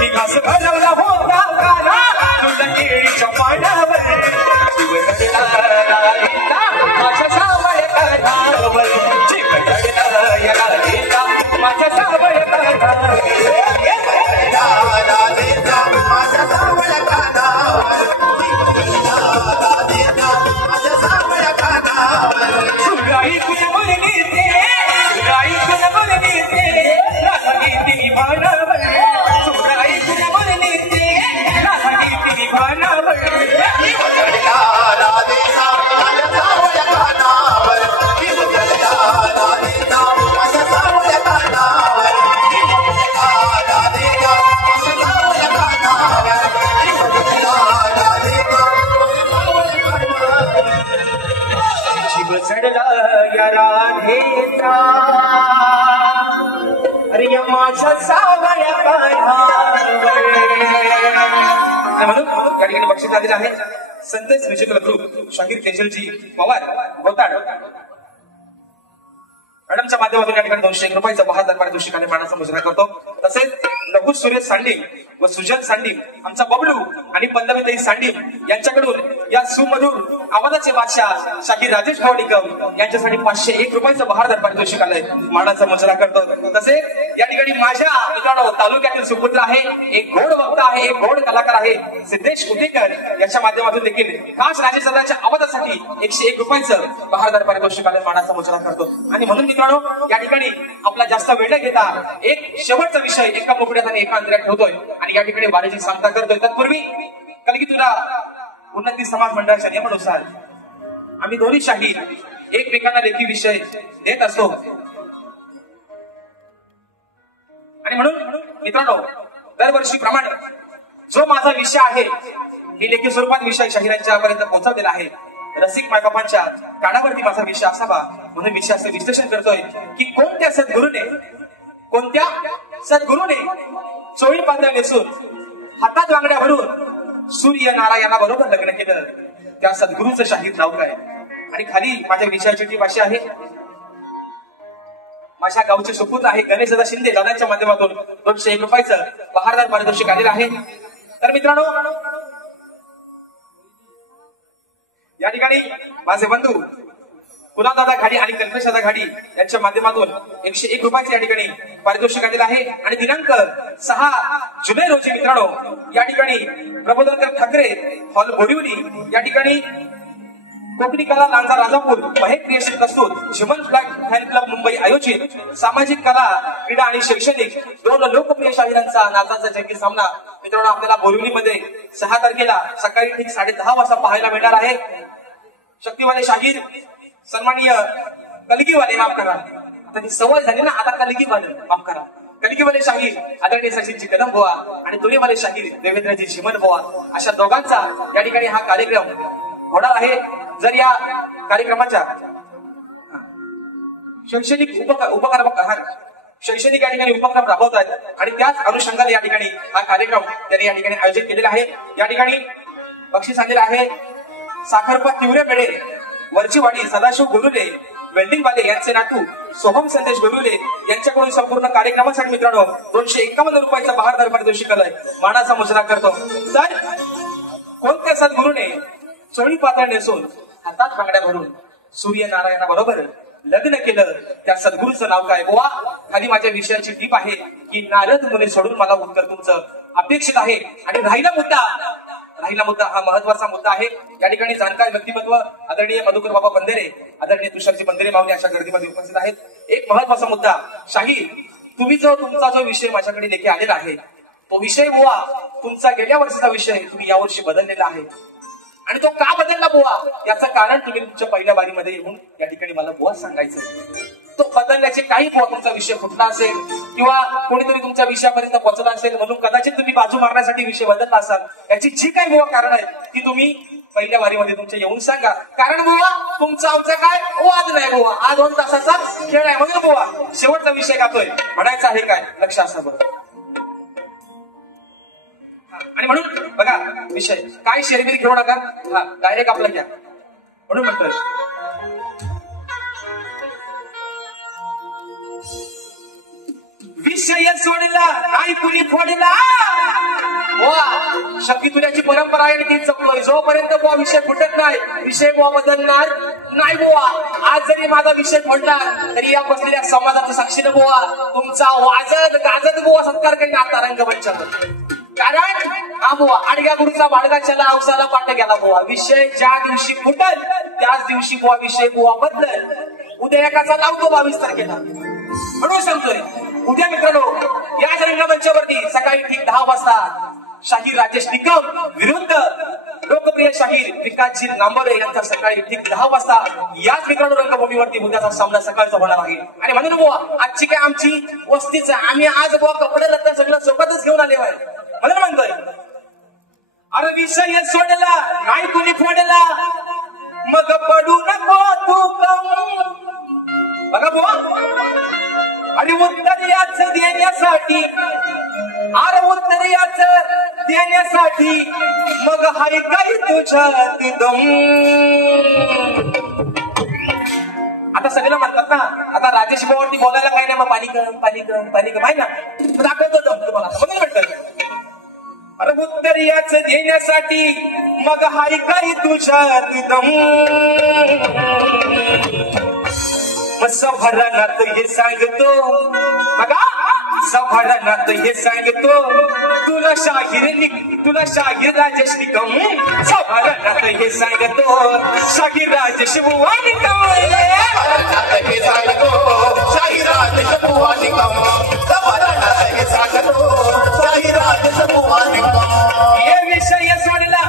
मी कस भरवला होता कान्हा तुझ्या केळीच्या पानावर जीव जडला राधेचा माझ्या सावळ्या कानावर जीव जडला या राधेचा माझ्या सावळ्या कानावर राधेचा माझ्या सावळ्या कानावर राधेचा माझ्या सावळ्या कानावर ऐकून मुरलीचे ऐकून मुरलीचे राधा गीती निभानावर सूर ऐकून मुरलीचे राधा गीती निभानावर जीव जडला राधेचा माझ्या सावळ्या कानावर जीव जडला राधेचा माझ्या सावळ्या कानावर जीव जडला राधेचा माझ्या सावळ्या कानावर जीव जडला राधेचा माझ्या सावळ्या कानावर जीव चढला या राधेचा अरे या माझ्या सावळ्या कानावर म्हणून या ठिकाणी बक्षीस आलेलं आहे संदेश म्युझिकल ग्रुप शाहीर केजलजी पवार गोताड मॅडमच्या माध्यमातून या ठिकाणी 201 रुपयाचा बहादर पारितोषिकाने मानाचा मुजरा करतो तसेच लघु सूर्य सांडीम व सुजन सांडीम आमचा बबलू आणि पल्लवीताई सांडीम यांच्याकडून या सुमधुर आवाजाचे बादशाह शाहीर राजेश भावडीकर यांच्यासाठी 501 रुपयाचं बहादर पारितोषिक आलंय मानाचा मुजरा करतो तसेच या ठिकाणी माझ्या मित्रांनो तालुक्यातील सुपुत्र आहे एक गोड वक्ता आहे एक गोड कलाकार आहे सिद्धेश कुटेकर याच्या माध्यमातून देखील खास राजेशदाच्या आवाजासाठी 101 रुपयाचं बहादर पारितोषिक आलंय मानाचा मुजरा करतो आणि म्हणून मित्रांनो या ठिकाणी आपला जास्त वेळ न घेता एक शेवटचा विषय एका मुकड्यात आणि एका अंतरात ठेवतोय आणि या ठिकाणी बारेची सांगता करतोय तत्पूर्वी कलगीतुरा उन्नती समाज मंडळाच्या नियमानुसार आम्ही दोन्ही शाहीर एकमेकांना लेखी विषय देत असतो आणि म्हणून मित्रांनो दरवर्षीप्रमाणे जो माझा विषय आहे मी लेखी स्वरूपात विषय शाहिरांच्या पर्यंत पोहोचवलेला आहे. रसिक मायबापांच्या कानावरती माझा विषय असावा म्हणून विषयाचे विश्लेषण करतोय की कोणत्या सद्गुरूने चोळी पातळ नेसून हातात वांगड्या भरून सूर्य नारायणा बरोबर लग्न केलं त्या सद्गुरूचं शाहीर नाव काय. आणि खाली माझ्या विषयाची टीप अशी आहे. माझ्या गावचे सुपूत आहे गणेश दादा शिंदे दादांच्या माध्यमातून 201 रुपयाचं बहारदार पारितोषिक आलेलं आहे. तर मित्रांनो या ठिकाणी माझे बंधू कुणाल दादा घाडी आणि कल्पेश दादा घाडी यांच्या माध्यमातून 101 रुपयाचे या ठिकाणी पारितोषिक आलेलं आहे. आणि दिनांक 6 जुलै रोजी मित्रांनो या ठिकाणी प्रबोधनकर ठाकरे हॉल बोरिवली या ठिकाणी कोकणी कला लांजा राजापूर महेश क्रिएशन प्रस्तुत human flag fan club Mumbai आयोजित सामाजिक कला क्रीडा आणि शैक्षणिक 2 लोकप्रिय शाहिरांचा नाचाचा जंगी सामना मित्रांनो आपल्याला बोरिवलीमध्ये 6 तारखेला सकाळी ठीक 10:30 वाजता पाहायला मिळणार आहे. शक्तिवाले शाहीर सन्माननीय कलगीवाले माफ करा आता ती सवय झाली ना आता कलगीवाले माफ करा कलगीवाले शाहीर आदरणीय सचिनजी कदम बुवा आणि दुरेवाले शाहीर देवेंद्रजी शिमन बुवा अशा दोघांचा या ठिकाणी हा कार्यक्रम होणार आहे. जर या कार्यक्रमाच्या शैक्षणिक शैक्षणिक या ठिकाणी उपक्रम राबवत आहेत आणि त्याच अनुषंगाने या ठिकाणी हा कार्यक्रम त्यांनी या ठिकाणी आयोजित केलेला आहे. या ठिकाणी बक्षीस आलेलं आहे. साखरपा तिवरे बेडे वरचीवाडी सदाशिव गुरुले वेल्डिंगवाले यांचे नातू सोहम संदेश गुरुले यांच्याकडून संपूर्ण कार्यक्रमासाठी मित्रांनो 251 रुपयाचा बहारदार पारितोषिक आलाय मानाचा मुजरा करतो. तर कोणत्या सद्गुरूने चोळी पातळ नेसून हातात बांगड्या भरून सूर्य नारायणा बरोबर लग्न केलं त्या सद्गुरूचं नाव काय बुवा. खाली माझ्या विषयाची टीप आहे की नारद मुनी सोडून मला उत्तर तुमचं अपेक्षित आहे. आणि राहिला मुद्दा हा महत्वाचा मुद्दा आहे. या ठिकाणी जाणकार व्यक्तिमत्व आदरणीय मधुकर बाबा बंदेरे आदरणीय तुषारजी बंदेरे मावणे अशा गर्दीमध्ये उपस्थित आहेत. एक महत्वाचा मुद्दा शाहीर तुमचा जो विषय माझ्याकडे लेखी आलेला आहे तो विषय बुवा तुमचा गेल्या वर्षीचा विषय तुम्ही यावर्षी बदललेला आहे आणि तो का बदलला बुवा याचं कारण तुम्ही तुमच्या पहिल्या बारीमध्ये येऊन या ठिकाणी मला बुवा सांगायचं. तो बदलण्याचे काही बुवा तुमचा विषय फुटला असेल किंवा कोणीतरी तुमच्या विषयापर्यंत पोहोचला असेल म्हणून कदाचित तुम्ही बाजू मारण्यासाठी विषय बदलला असाल. याची जी काही बुवा कारण आहे ती तुम्ही पहिल्या वारीमध्ये तुमच्या येऊन सांगा. कारण बुवा तुमचा आमचा काय वाद नाही बुवा हा 2 तासाचा खेळ आहे म्हणून बुवा शेवटचा विषय गातोय म्हणायचा आहे काय लक्ष असं बरोबर. आणि म्हणून बघा विषय काय शेरबिरी घेऊ नका हा डायरेक्ट आपला घ्या म्हणून म्हणतोय. विषय सोडला नाही कुणी फोडला वा शक्ती तुझ्याची परंपरा आहे तीच जपलोय जोपर्यंत बुवा विषय फुटत नाही विषय बुवा बदलणार नाही बुवा. आज जरी माझा विषय फोडला तरी या बसलेल्या समाजाचं साक्षीनं बुवा तुमचा वाजत गाजत बुवा सत्कार काही नाता रंगमंचावर. कारण हा बुवा आडग्या गुरुचा बाडगा चला औसाला पाठ गेला बुवा. विषय ज्या दिवशी फुटल त्याच दिवशी बुवा विषय बुवा बदल. उद्या एकाचा लावतो 22 तारखेला म्हणून सांगतोय. उद्या मित्रांनो याच रंगमंचावरती सकाळी ठीक 10 वाजता शाहीर राजेश निकम विरुद्ध लोकप्रिय शाहीर विकासजी नांबरे यांचा सकाळी ठीक 10 वाजता याच मित्रांनो रंगभूमीवरती उद्याचा सामना सकाळचा होणार आहे. आणि म्हणून बुवा आजची काय आमची वस्तीच आम्ही आज बुवा कपडे लत्ता सगळं सोबतच घेऊन आले आहे म्हणून म्हणतोय. अरे विषय सोडला नाही कुणी फोडला मग पडू नको तू कम. बघा बुवा आणि उत्तर याच देण्यासाठी मग हाय काय तुझ्यात दम. आता सगळं म्हणतात ना आता राजेश भाऊवरती बोलायला काही नाही मग पाणी कर माहिती ना दाखवतो दम तुम्हाला म्हणून म्हणतात. अरे उत्तर याच देण्यासाठी मग हाय काय तुझ्यात दम. सभारात हे सांगतो बघा सभारात हे सांगतो तुला शाहीर राजेश निकम. सभारात हे सांगतो शाहीर राजेश बुवा निकम. हे सांगतो शाहीर राजेश बुवा निकम. सभारात हे सांगतो शाहीर राजेश बुवा निकम. हे विषय सोडला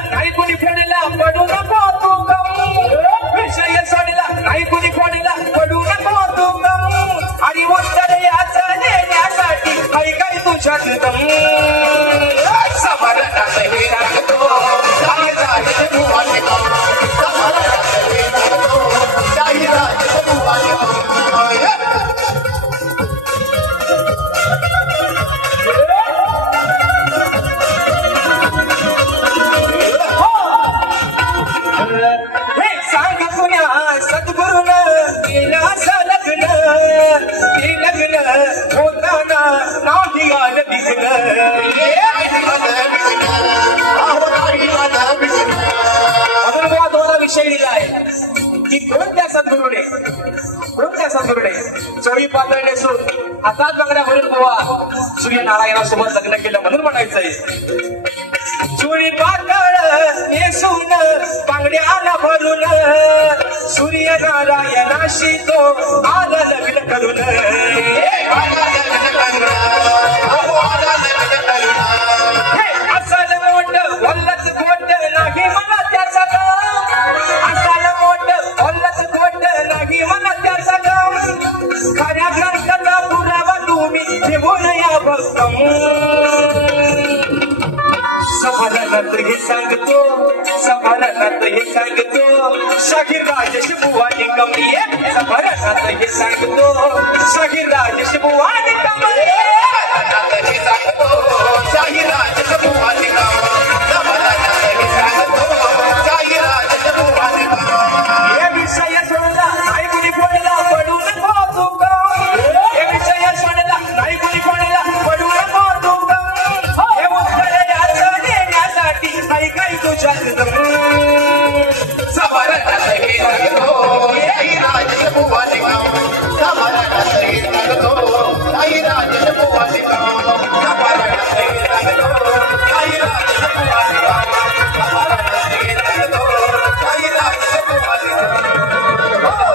शैलीला आहे की कोणत्या सद्गुरूने चोळी पातळ नेसून हातात बांगड्या भरून बुवा सूर्यनारायणासोबत लग्न केलं म्हणून म्हणायचंय चोळी पातळ नेसून बांगड्याला भरून सूर्यनारायणाशी तो आला लग्न करून असं मोठ वल्लच गोट नाही मला त्याचा असायला मोठ वल्लच गोट नाही मला त्याचा खऱ्या ग्रंथाचा पुरावा तुम्ही घेऊन या भक्तम सभारणात हे सांगतो शाहीर राजेश बुवा निकमली सभारणात हे सांगतो शाहीर राजेश बुवा निकमली शाहीर राजेश बुवा निकमली सभारणात हे सांगतो शाहीर राजेश बुवा निकमली हे विषय सोडला नाही कुणी कोणाला पडू नको तुका हे विषय सोडला नाही कुणी कोणाला पडू नको तुका हे उत्तर याचं देण्यासाठी ऐकाय तुझ्या सभारणात हे सांगतो शाहीर राजेश बुवा निकमली सभारणात हे सांगतो शाहीर राजेश बुवा निकमली सभारणात हे सांगतो शाहीर राजेश बुवा निकमली सभारणात हे सांगतो शाहीर राजेश बुवा निकमली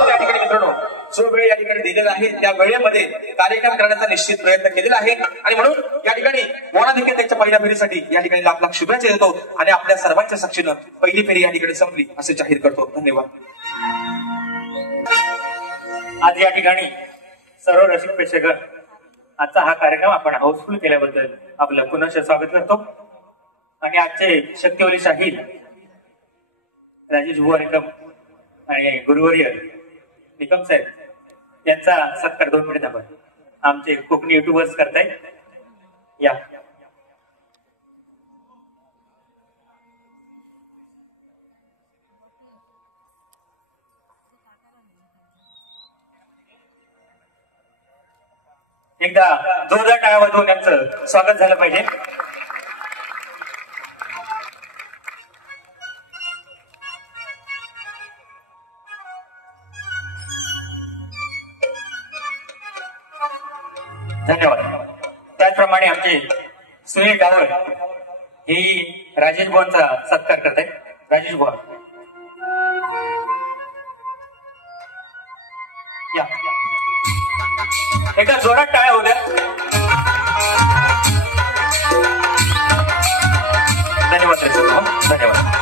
या ठिकाणी मित्रांनो जो वेळ या ठिकाणी दिलेला आहे त्या वेळेमध्ये कार्यक्रम करण्याचा निश्चित प्रयत्न केलेला आहे आणि म्हणून या ठिकाणी मोना देखील त्यांच्या पहिल्या फेरीसाठी या ठिकाणी लाख लाख शुभेच्छा देतो आणि आपल्या सर्वांच्या साक्षीनं पहिली फेरी या ठिकाणी संपली असे जाहीर करतो धन्यवाद. आज या ठिकाणी सर्व रसिक प्रेक्षक आजचा हा कार्यक्रम आपण हाऊसफुल केल्याबद्दल आपलं पुनश्च स्वागत करतो आणि आजचे शक्तिवली शाहीर राजेश बुवा निकम आणि गुरुवर्य निकम साहेब यांचा सत्कार 2 मिनिट आपण आमचे कोकणी युट्यूबर्स करताय या एकदा जोरदार टाळ्या वाजवून यांचं स्वागत झालं पाहिजे. धन्यवाद. त्याचप्रमाणे आमचे सुनील डावळ हे राजेश बुवांचा सत्कार करत आहेत. राजेश बुवा या एकदा जोरात टाळ्या होऊ द्या. धन्यवाद धन्यवाद.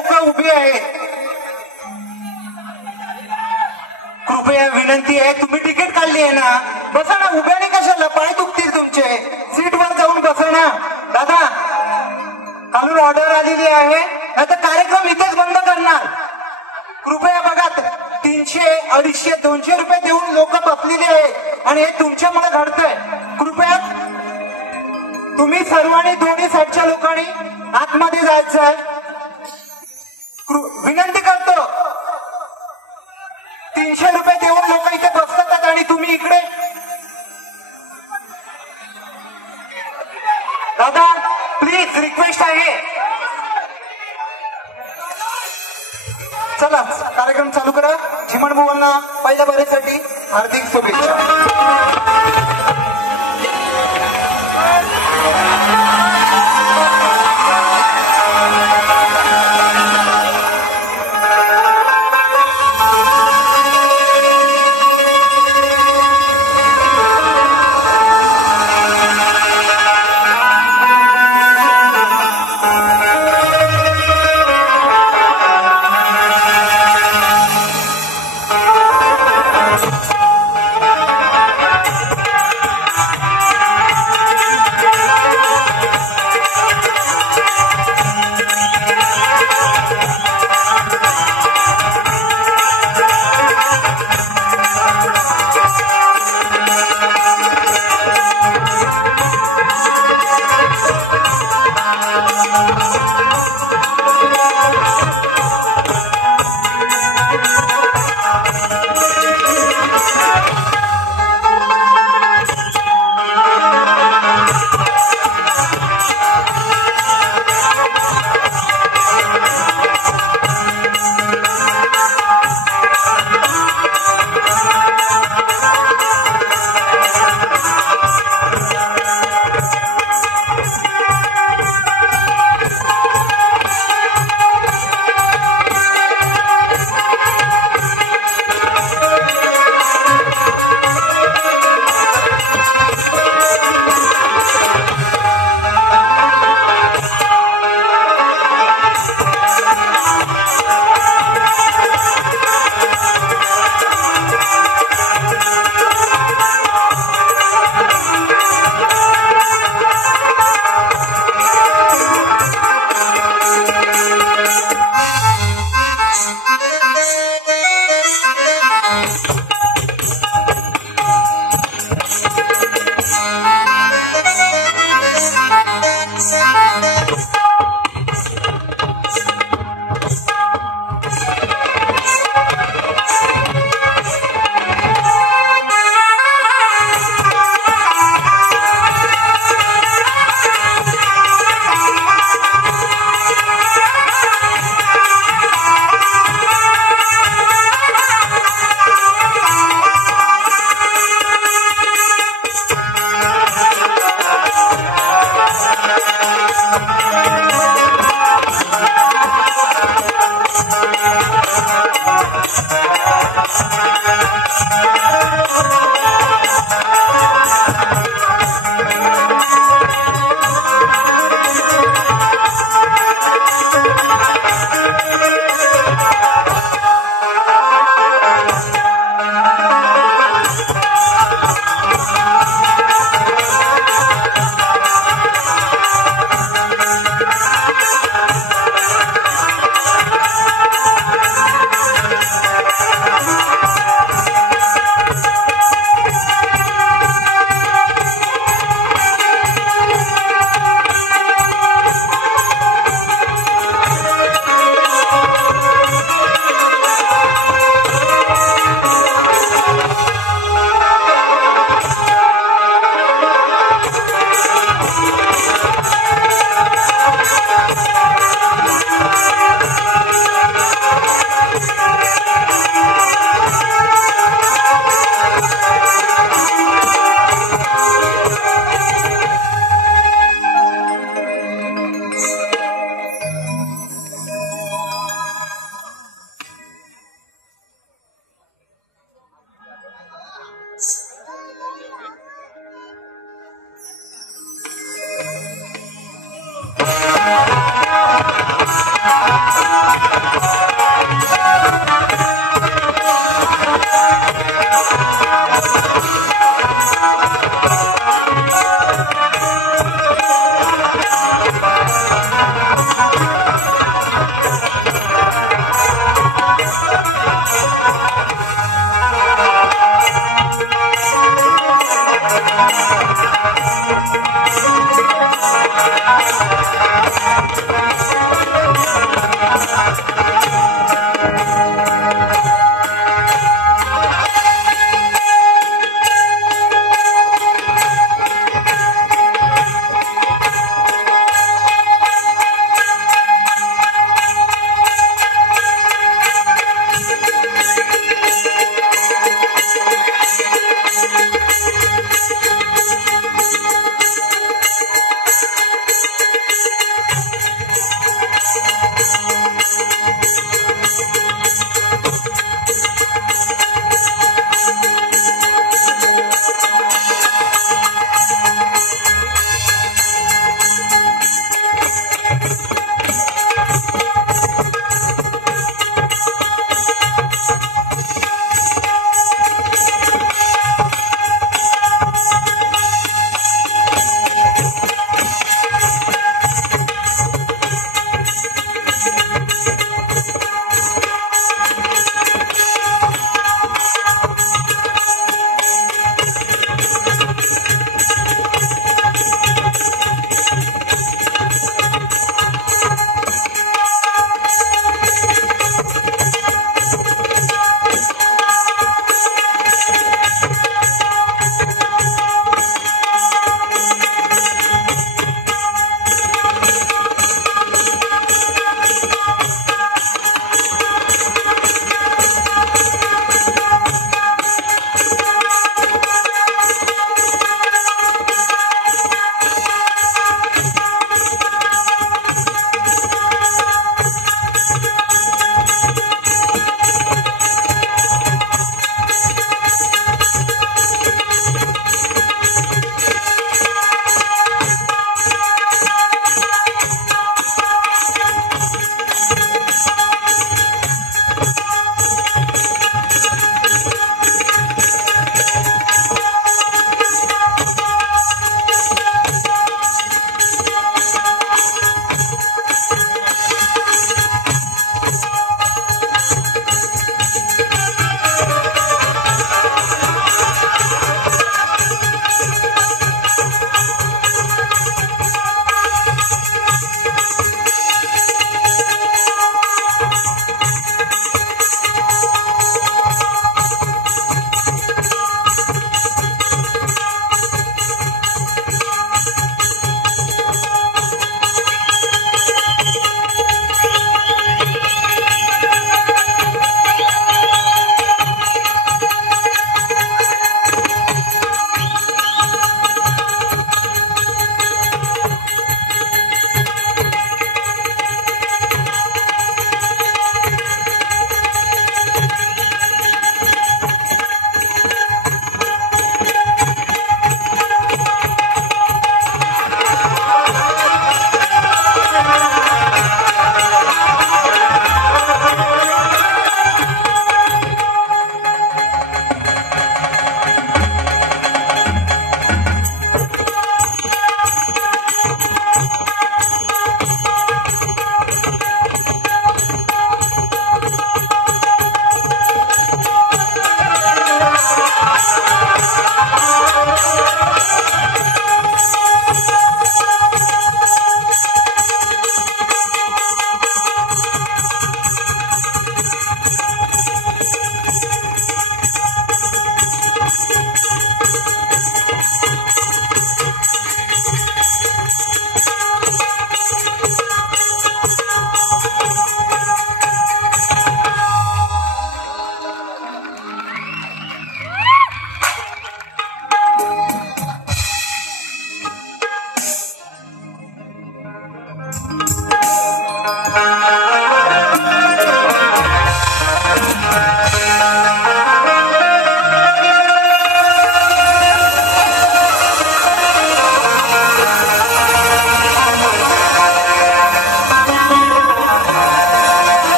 लोक उभी आहेत. कृपया विनंती आहे, तुम्ही तिकीट काढली आहे ना, बसा ना. उभ्याने कशाला, पाय दुखतील तुमचे. सीटवर जाऊन बसा ना. दादा, खालून ऑर्डर आलेली आहे, नाहीतर कार्यक्रम इथेच बंद करणार. कृपया बघा, 300, 250, 200 रुपये देऊन लोक बसलेली आहेत आणि हे तुमच्यामुळे घडतंय. कृपया तुम्ही सर्वांनी, दोन्ही साईडच्या लोकांनी आतमध्ये जायचं आहे. विनंती करतो. 300 रुपये देऊन लोक इथे बसतात आणि तुम्ही इकडे. दादा प्लीज, रिक्वेस्ट आहे. चला कार्यक्रम चालू करा. चिमण बुवांना पहिल्या बारीसाठी हार्दिक शुभेच्छा.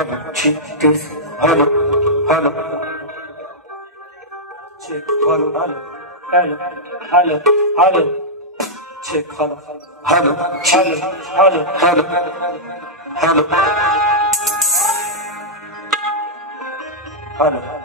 Hello, check this. Hello, hello. Check, hello, hello, hello, hello, hello. Check, hello, hello, hello, hello, hello, hello, hello.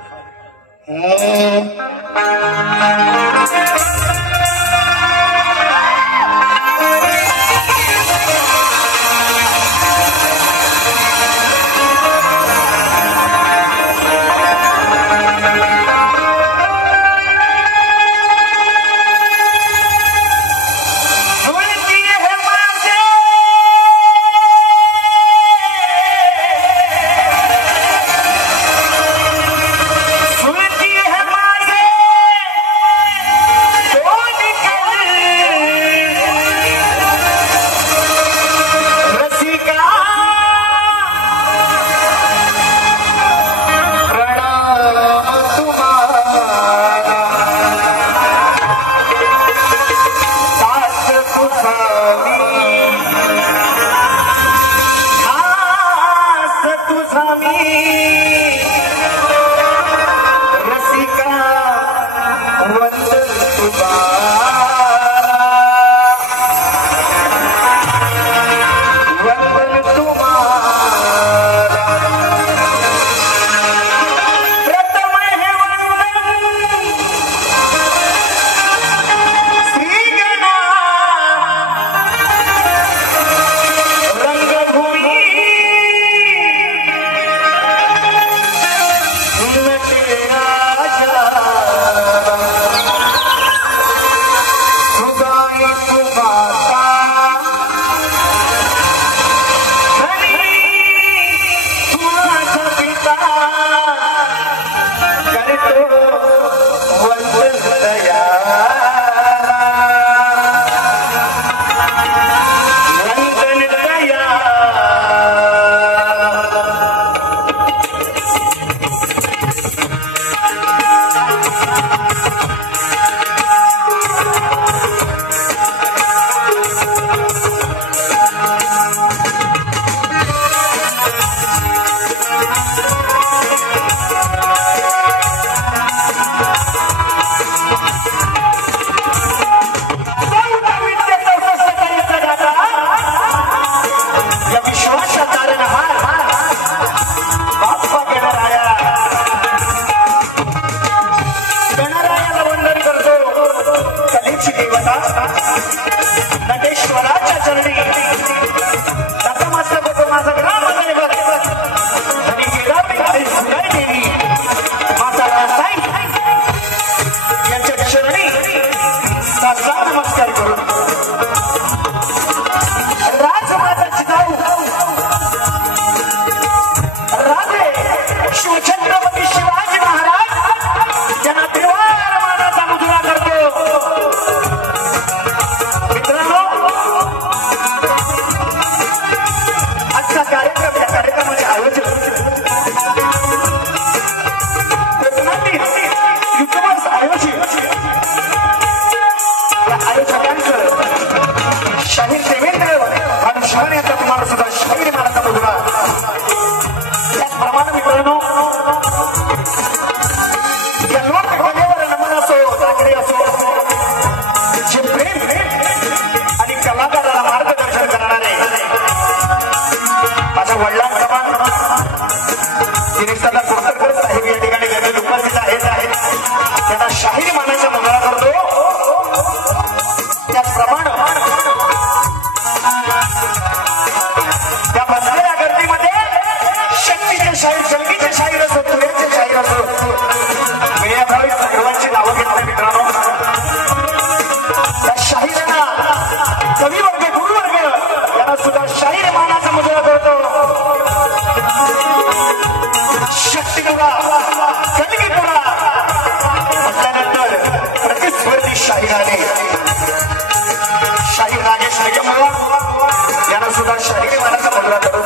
शाहीर मानाचा मुलगा करून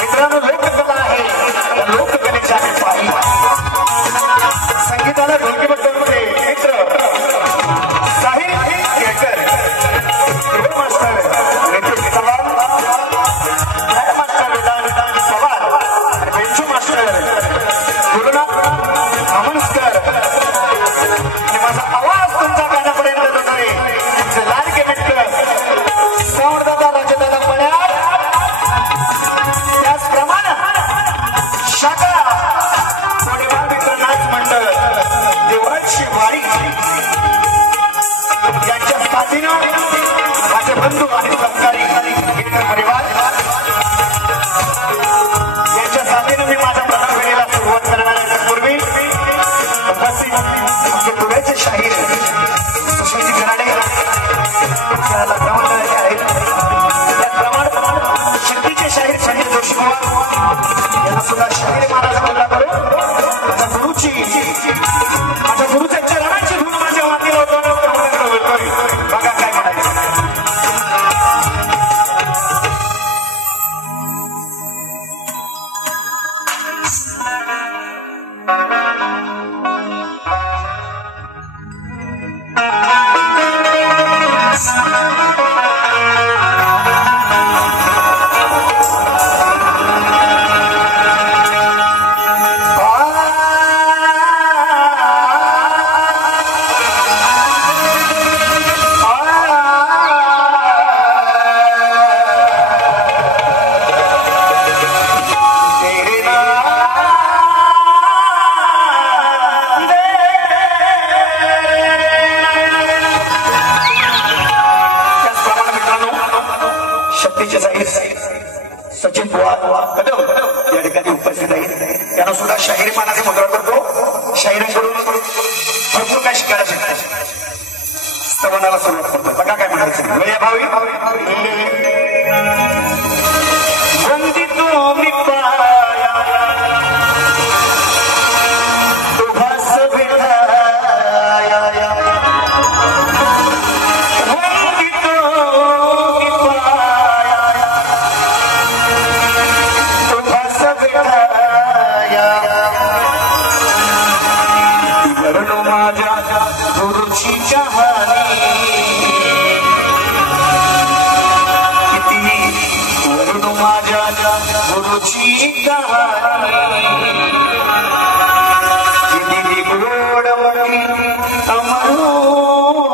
मित्रांनो लोककला सुद्धा शाहीर महाराज बोलला करू माझ्या गुरुची चरणाची धून माझ्या मातीला बघा काय म्हणायचं सचिन बुवा कदम या ठिकाणी उपस्थित आहेत त्यांना सुद्धा शाहीर मानाने मुद्रा करतो शाहिरांकडून भरपूर काय शिकायला भेटतं श्रवणाला सुरुवात करतो बघा काय म्हणायचं वेळ्या भावी वंदितो मी पाया तुभास विठाया वंदितो मी पाया तुभास विठाया वरणो माझ्या गुरुची कहाणी माझ्या गुरुची कहाणी किती गोडवणी अमृतवाणी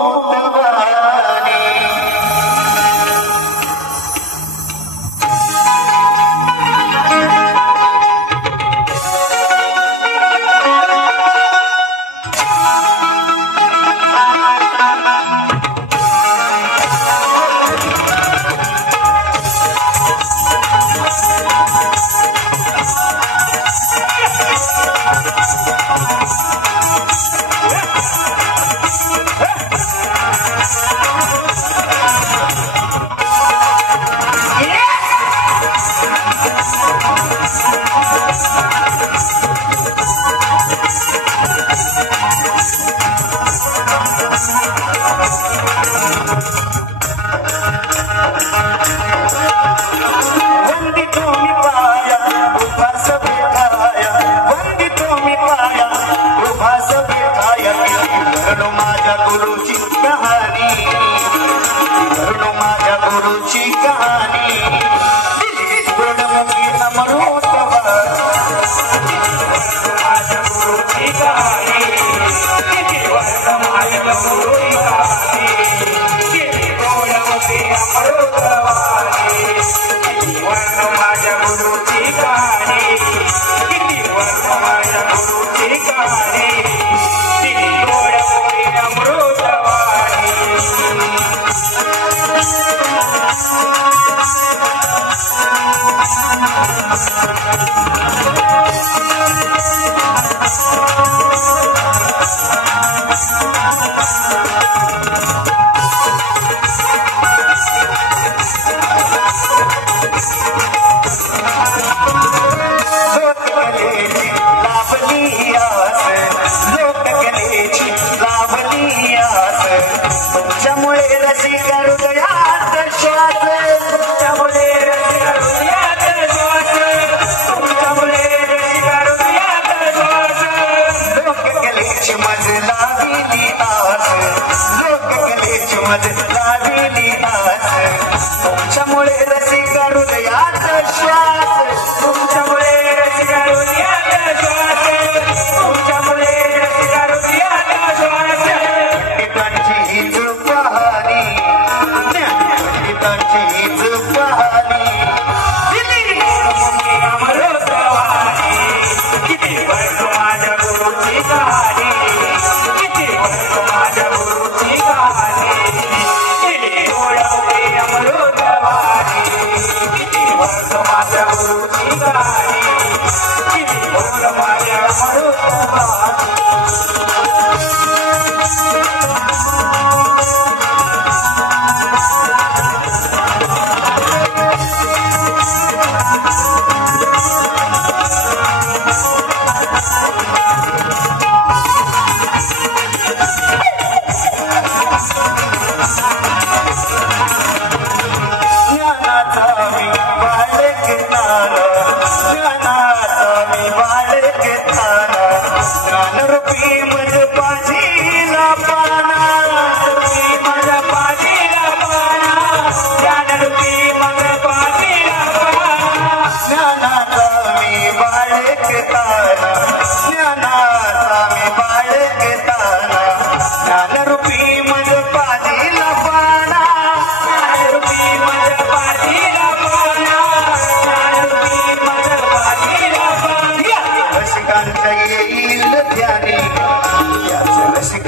माझ्या गुरुची कहाणी माझ्या गुरुची कहाणी गोडमुखी अमृतवाणी माझ्या गुरुची कहाणी माझ्या गुरुची कहाणी गोडमुखी अमृतवाणी माझ्या गुरुची कहाणी माझ्या गुरुची कहाणी लाभली आस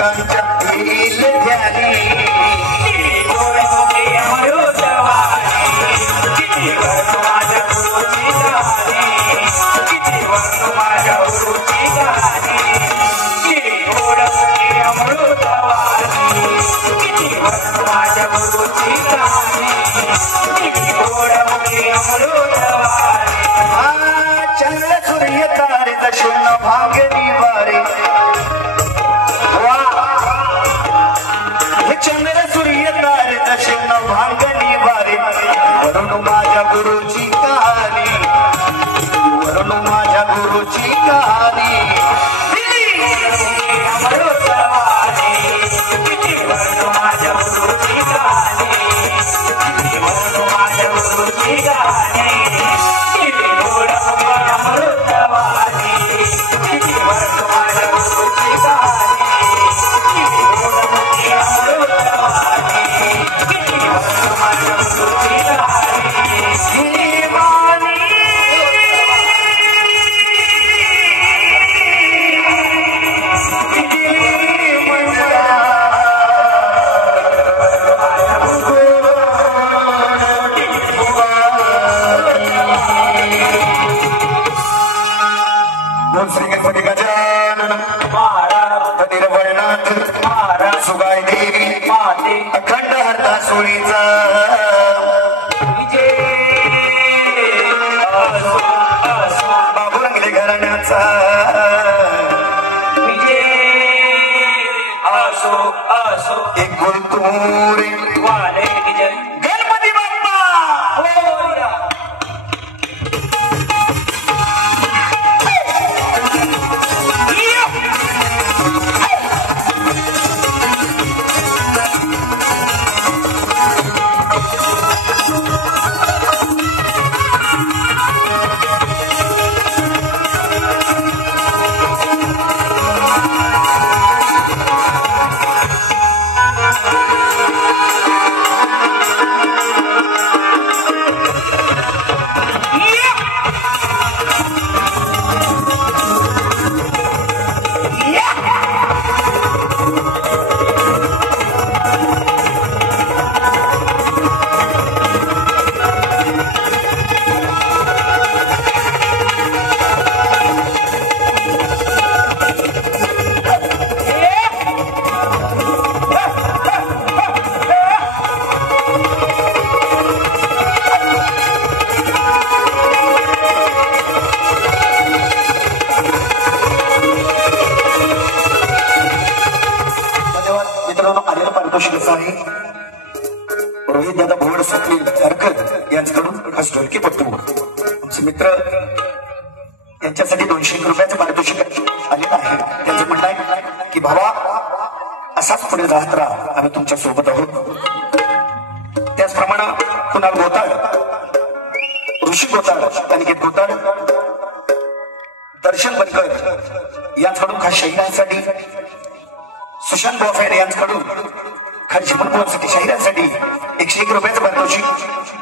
भक्तांच्या येईल ध्यानी गोड मुखे अमृतवाणी किती वर्ष माझ्या गुरुची कहाणी किती वर्ष माझ्या गुरुची कहाणी किती गोड मुखे अमृतवाणी किती वर्ष माझ्या गुरुची कहाणी किती गोड मुखे अमृतवाणी चंद्र सूर्य तारे दशून भांगनी वारे हे चंद्र सूर्य तारे दशून भांगनी वारे वरून माझ्या गुरुची कहाणी वरून माझ्या गुरुची कहाणी किती वर्ष माझ्या गुरुची कहाणी किती वर्ष माझ्या गुरुची कहाणी किती गोड मुखे अमृतवाणी किती वर्ष माझ्या गुरुची कहाणी किती गोड मुखे अमृतवाणी किती वर्ष माझ्या गुरुची कहाणी श्री गणपती गजानन महाराज निर्वळनाथ महाराज सुगाय देवी माते अखंड हरता सोळीचा बाबू रंगले घराण्याचा असो असो एक गुलतुरे वाले विजय गणपती बाप्पा होया रोहित दादा भोवड स्वप्नील हरकत यांच्याकडून खास ढोलकी पट्टू आमचे मित्र यांच्यासाठी 200 रुपयाचं पारितोषिक आलेलं आहे. त्यांचं म्हणणं आहे की भावा असाच पुढे राहत राहा, आम्ही तुमच्या सोबत आहोत. त्याचप्रमाणे कुणाल गोताळ, ऋषी गोताळ, अनिकेत गोताळ, दर्शन बनकर यांच्याकडून खास शहीदांसाठी, सुशांत बोफेड यांच्याकडून खास जीवनभरासाठी शहीदांसाठी 101 रुपयाचं पारितोषिक.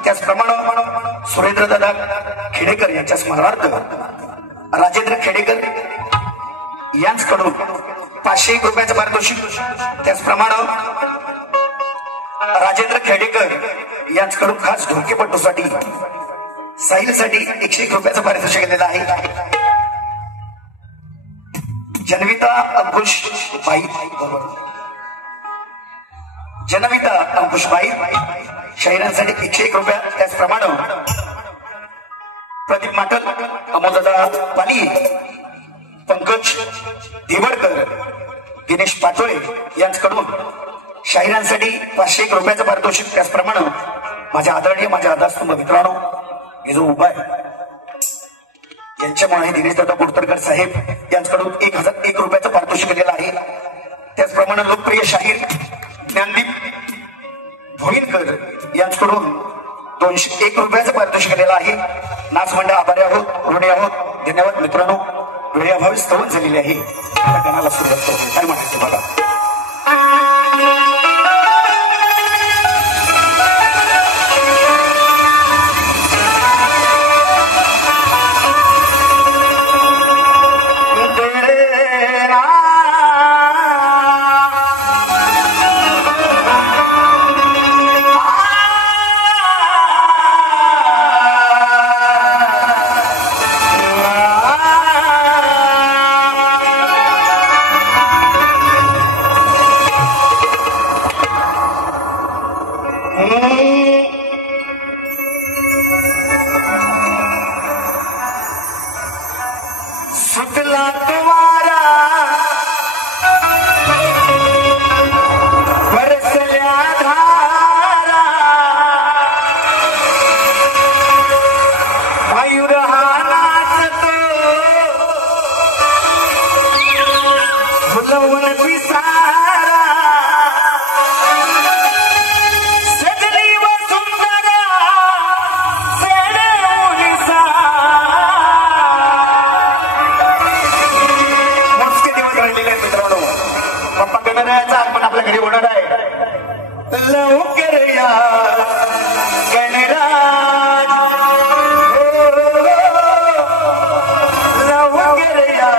त्याचप्रमाणे सुरेंद्र दादा खेडेकर यांच्या स्मरणार्थ राजेंद्र खेडेकर यांच्याकडून 501 रुपयाचं पारितोषिक. त्याचप्रमाणे राजेंद्र खेडेकर यांच्याकडून खास ढोलकीपट्टूसाठी साहिलसाठी 101 रुपयाचं पारितोषिक दिलेलं आहे. जनविता अंकुश बाई, जनविता अंकुश बाई शहीदांसाठी 101 रुपया. त्याचप्रमाणे प्रदीप माटल, अमोलदादा पाली, पंकज देवडकर, दिनेश पाटोळे यांच्याकडून शाहिरांसाठी 501 रुपयाचं पारितोषिक. त्याचप्रमाणे माझ्या आदरणीय, माझ्या आदास्तंभ मित्रांनो, हे जो उभा आहे यांच्यामुळे दिनेश दादा कुडतरकर साहेब यांच्याकडून 1001 रुपयाचं पारितोषिक दिलेलं आहे. त्याचप्रमाणे लोकप्रिय शाहीर ज्ञानदीप भोईनकर यांच्याकडून 201 रुपयाचं पारितोषिक दिलेलं आहे. नाच मंडळ आभारी आहोत, ऋणी आहोत. धन्यवाद मित्रांनो. वेळेअभावी स्तवन झालेली आहे. गाण्याला सुरुवात करतो. काय म्हणायचं बघा. सुटला तुम्हारा बरसल्या धारा मयूर हा नाचतो फुलवून पिसारा सजनी व सुंदरा सेडवून मोजके दिवस राहिलेले आहेत मित्रांनो. पप्पा गणरायाचं आगमन आपल्या घरी होणार आहे. लवकर या गणराज लवकर या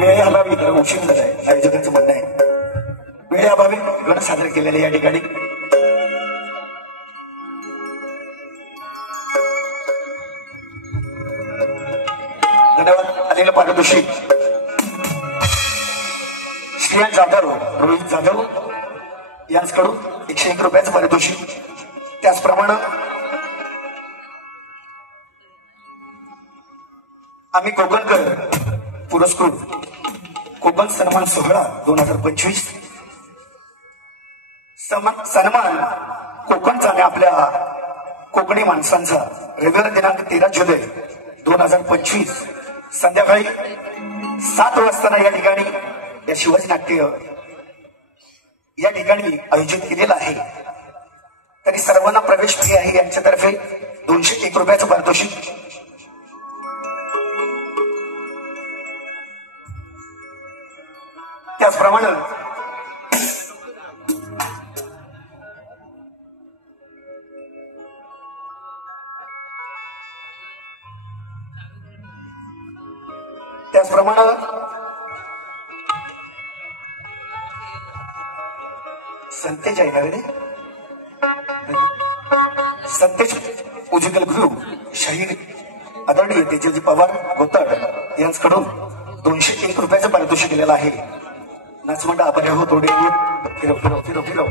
वेळेअभावी उशीर झाला आहे आयोजकांचं म्हणणं आहे. वेळेअभावी गण सादर केलेले या ठिकाणी धन्यवाद. आलेलं पारितोषिक श्रियान जाधव रोहित जाधव यांच्याकडून 101 रुपयाचं पारितोषिक. त्याचप्रमाणे आम्ही कोकणकर पुरस्कृत कोकण सन्मान सोहळा 2025 सन्मान कोकणचा आणि आपल्या कोकणी माणसांचा रविवार दिनांक 13 जुलै 2025 संध्याकाळी 7 वाजता या ठिकाणी या शिवाजी नाट्य या ठिकाणी आयोजित केलेला आहे. तरी सर्वांना प्रवेश फ्री आहे. यांच्यातर्फे 201 रुपयाचं पारितोषिक. त्याचप्रमाणे संतेज आहे का रे? संतेज म्युझिकल ग्रुप शाहीर आदरणीय तेजस्वी पवार गोतड यांच्याकडून 201 रुपयाचं पारितोषिक दिलेलं आहे. नाचमंडळ आपण हो थोडे फिरव फिरव फिरव फिरव.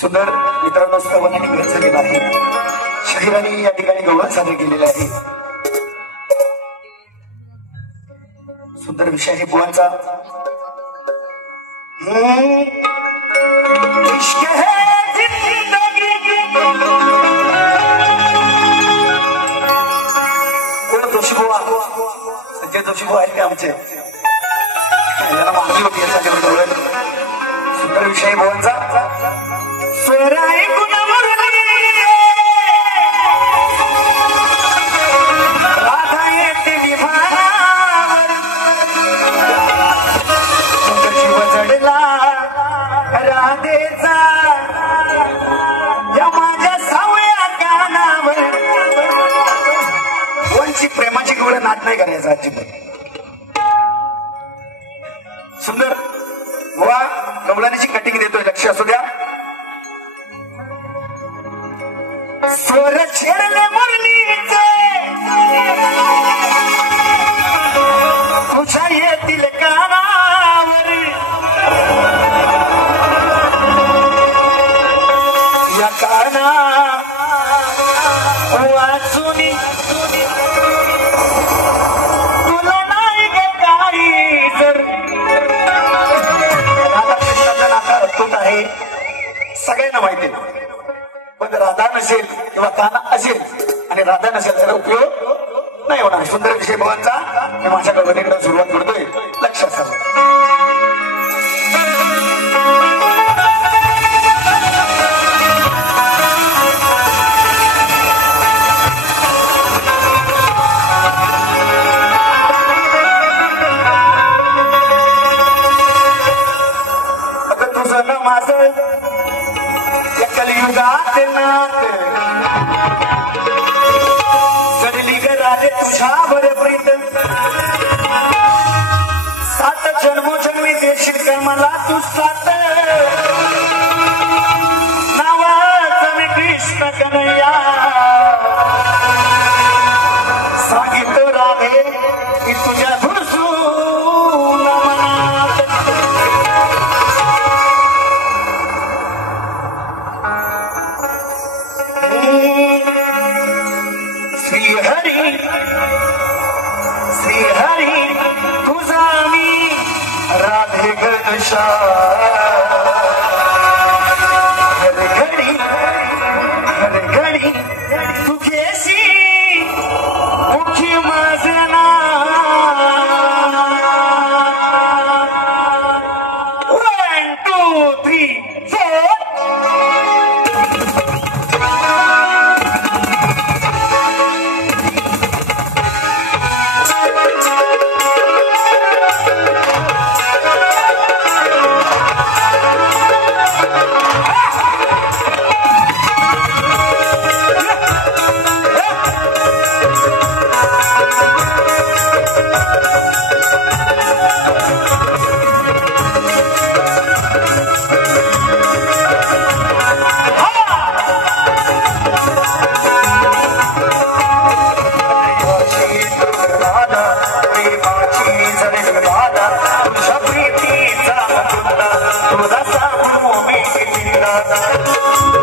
सुंदर मित्रांनो स्तवनाने घर झालेला आहे. शाहिरांनी या ठिकाणी गौरव साजरे केलेले आहे. सुंदर विषय आहे बुवांचा. इश्क है जिंदगी कोण जोशी बुवा संजय जोशी बुवा आहेत ते आमचे याला माहिती होती याच्या सुंदर विषय बुवांचा. स्वराय गुणमुरली राधा येते विमानावर जीव जडला राधेचा या माझ्या सावळ्या कानावर. कोणची प्रेमाची गोड नाट नाही करायचा अजिबात. सुंदर बुवा गवळणीची कटिंग देतोय लक्ष असू द्या. स्वर छेडले मुरलीचे तुझ्या येतील कानावर या काना वाचून तुला नाही ग काही जर. राधाकृष्णाचा नाता अद्भुत आहे सगळ्यांना माहिती आहे. पण राधा नसेल किंवा काना असेल आणि राधा नसेल त्याचा उपयोग नाही होणार. सुंदर विषय भवांचा मी माझ्या कल्पनेकडे सुरुवात करतोय लक्षात ठेवा. अगं तुझं ना माझं कलियुगात नात जडली ग राधे तुझ्यावर प्रीत. 7 जन्मोजन्मी देशील का मला तू 7 नावाचं मी कृष्ण कन्हैया. सांगितलं राधे की तुझ्या धुरसून मनात श्रीहरी तुझा मी राधे घनशा घडी तुझेशी मुखी माझना. 1 2 3 4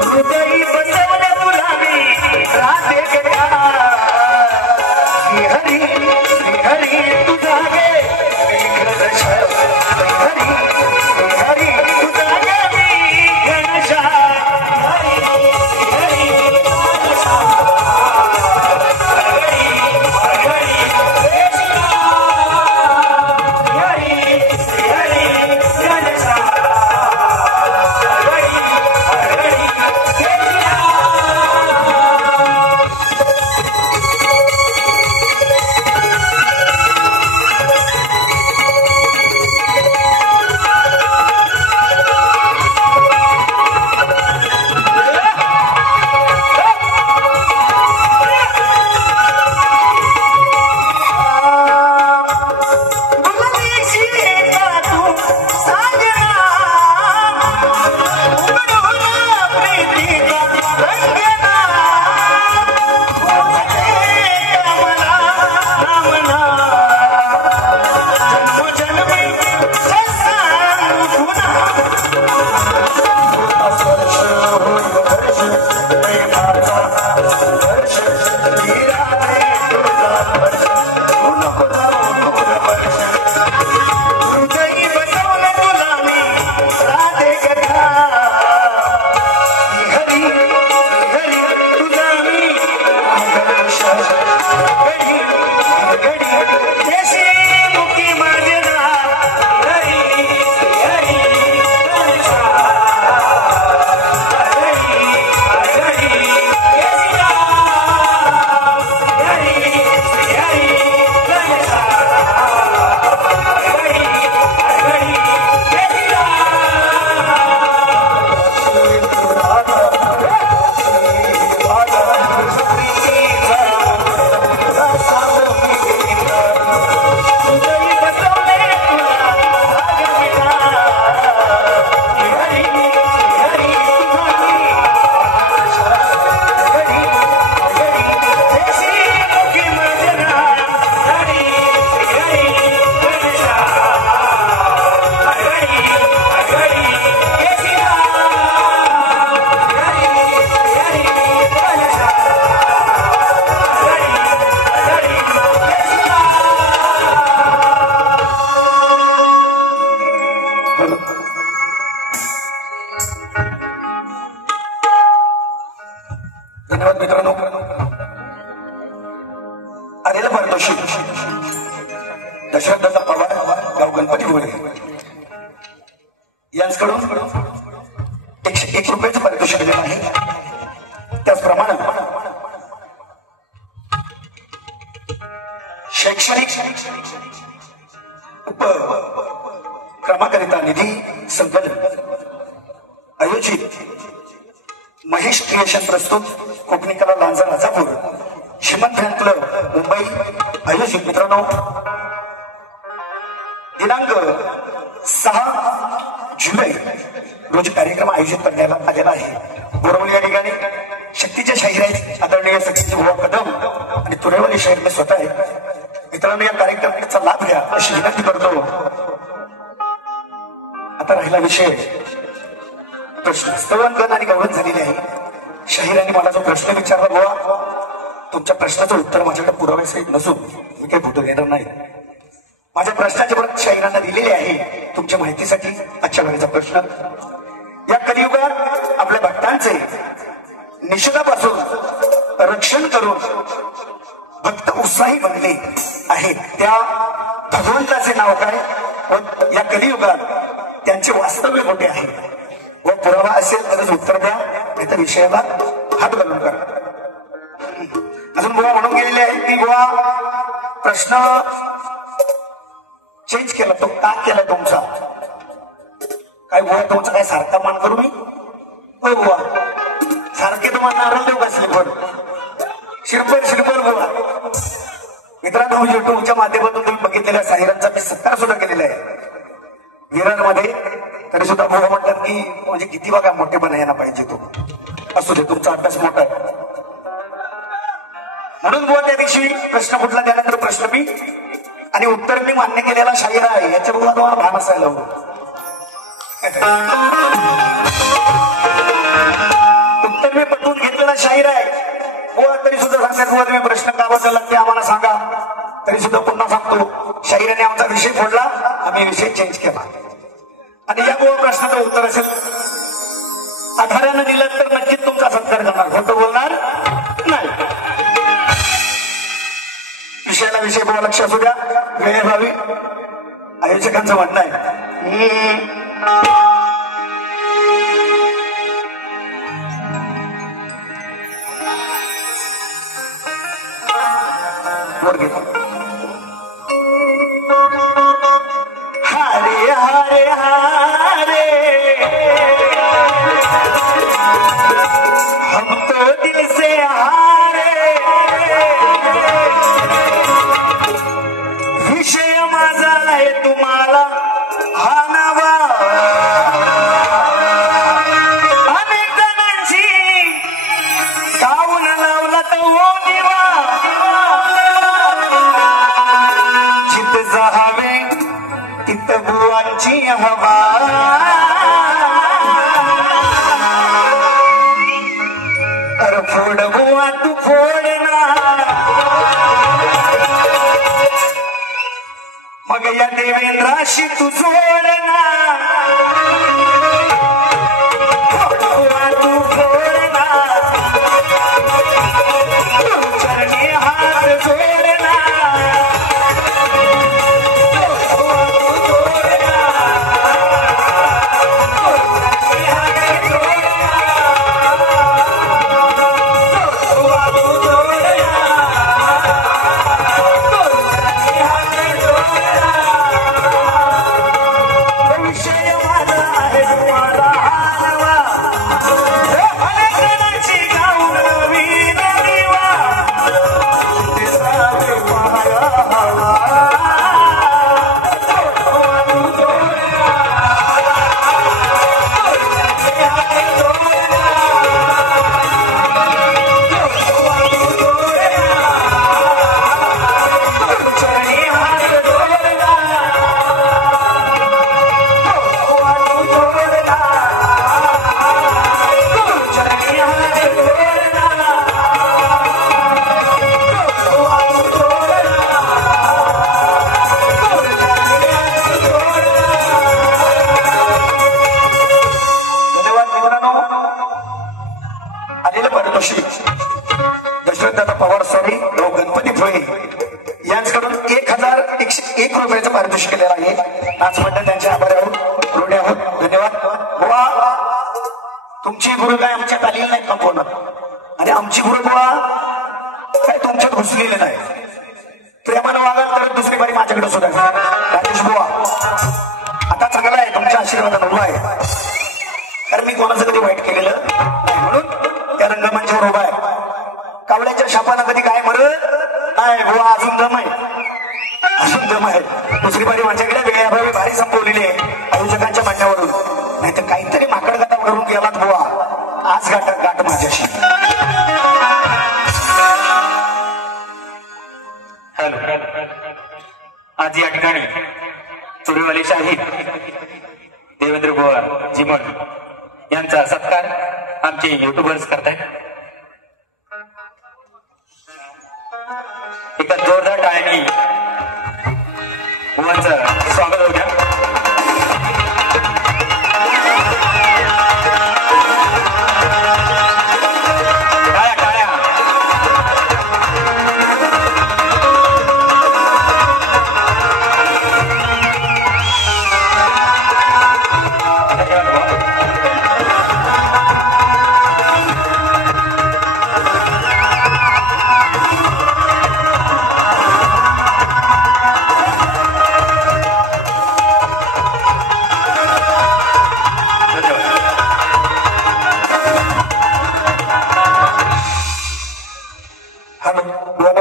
हृदय बसवलं तुला मी राधे गया. श्रीहरी श्रीहरी तुझा गे श्रीहरी श्रीहरी तुझा गे मी घनशा. धन्यवाद मित्रांनो. आलेला पारितोषिक दशरथ पवार गाव गणपती गोळे यांच्याकडून 101 रुपयाचं पारितोषिक दिलेलं आहे. त्याचप्रमाणे शैक्षणिक उपक्रमाकरिता निधी संकलन आयोजित महेश क्रिएशन प्रस्तुत कोकणी कला लांजा राजापूर श्रीमंत फॅन क्लब मुंबई आयोजित मित्रांनो दिनांक 6 जुलै रोजी कार्यक्रम आयोजित करण्यात आलेला आहे. बोरवली या ठिकाणी शक्तीच्या शाहीर आहेत आदरणीय सचिन बुवा कदम आणि तुरेवाली शाहीर मी स्वतः आहे. मित्रांनो या कार्यक्रमाचा लाभ घ्या अशी विनंती करतो. आता राहिला विषय प्रश्न. स्तवनगण आणि गौरव झालेले आहे. शाहिरांनी मला जो प्रश्न विचारला बुवा तुमच्या प्रश्नाचं उत्तर माझ्याकडे पुराव्यासहित नसून मी काही फोटो घेणार नाही. माझ्या प्रश्नाचे परत शाहिरांना दिलेले आहे तुमच्या माहितीसाठी. आजच्या वेळेचा प्रश्न. या कलियुगात आपल्या भक्तांचे निषेधापासून रक्षण करून भक्त उत्साही बनले आहेत त्या भगवंताचे नाव काय व या कलियुगात त्यांचे वास्तव्य कुठे आहे व पुरावा असेल तरच उत्तर द्या नाही तर विषयाला हात घालून करा. अजून बुवा म्हणून गेलेले आहेत की बुवा प्रश्न चेंज केला तो का केला तुमचा काय बुवा तुमचा काय सारखा मान करू मी होय बुवा सारखे तुम्हाला नारळ देऊ का श्रीफळ श्रीफळ बोला. मित्रांनो युट्यूबच्या माध्यमातून तुम्ही बघितलेल्या शाहिरांचा मी सत्कार सुद्धा केलेला आहे विरारमध्ये. तरी सुद्धा बुवा म्हणतात की म्हणजे किती बघा मोठेपणा यायला पाहिजे तो असू दे तुमचा अभ्यास मोठा आहे म्हणून बुवा त्या दिवशी प्रश्न कुठला त्यानंतर प्रश्न मी आणि उत्तर मी मान्य केलेला शाहीर आहे याच्या बुवा तुम्हाला भान असायला हवं. उत्तर मी पटवून घेतलेला शाहीर आहे बुवा तरी सुद्धा सांगण्यात बुवा तुम्ही प्रश्न का बदलला ते आम्हाला सांगा. तरी सुद्धा पुन्हा सांगतो शाहिराने आमचा विषय फोडला आम्ही विषय चेंज केला आणि या बुवा प्रश्नाचं उत्तर असेल आधारानं दिलं तर नक्कीच तुमचा सत्कार करणार खोटं बोलणार नाही. विषयाला विषय बुवा लक्ष असू द्या वेळ व्हावी आयोजकांचं म्हणणं आहे. हरे हरे हरे हम तो दिल से हारे विषय माझा आहे तुम्हाला हा नवा अनेक जणांची गाऊन लावला तर हो दिवा जित जावे तिथं बुवांची हवा अरे फोड बुवा तू फोड ना मग या देवेंद्राशी तू जोड ना फोड बुवा तू फोड ना चरणी हात जोड ना पारितोषिक दशरथदादा पवार स्वामी व गणपती फुले यांच्याकडून 1101 रुपयाचं पारितोषिक केलेलं आहे. नाच मंडळ त्यांचे आभारी आहोत, ऋणी आहोत. धन्यवाद. बुवा तुमची गुरु काय आमच्यात आलेली नाहीत का कोण? आणि आमची गुरु बुवा काय तुमच्यात घुसलेले नाही. प्रेमानं वागाल तर दुसरी बारी माझ्याकडे सुद्धा. राजेश बुवा आता चांगला आहे, तुमच्या आशीर्वादानं उभा आहे. कारण मी कोणाचं कधी वाईट केलेलं नाही म्हणून त्या रंगमंचावर उभा आहे. कावड्याच्या शापानं कधी काय म्हणत नाही. बुवा अजून दम आहे, अजून दम आहे. दुसरी बारी माझ्याकडे वेळेअभावी भारी संपवलेली आहे आयोजकांच्या म्हणण्यावरून. नाहीतर काहीतरी माकड गाठा करून गेलात बुवा. आज गाठ माझ्याशी. हॅलो. आज या ठिकाणी चुरीवाले शाहीर देवेंद्र बुवा चिमण यांचा सत्कार आमचे युट्यूबर्स करतायत. एका जोरदार टाळ्यांनी बुवांचं स्वागत होऊ द्या.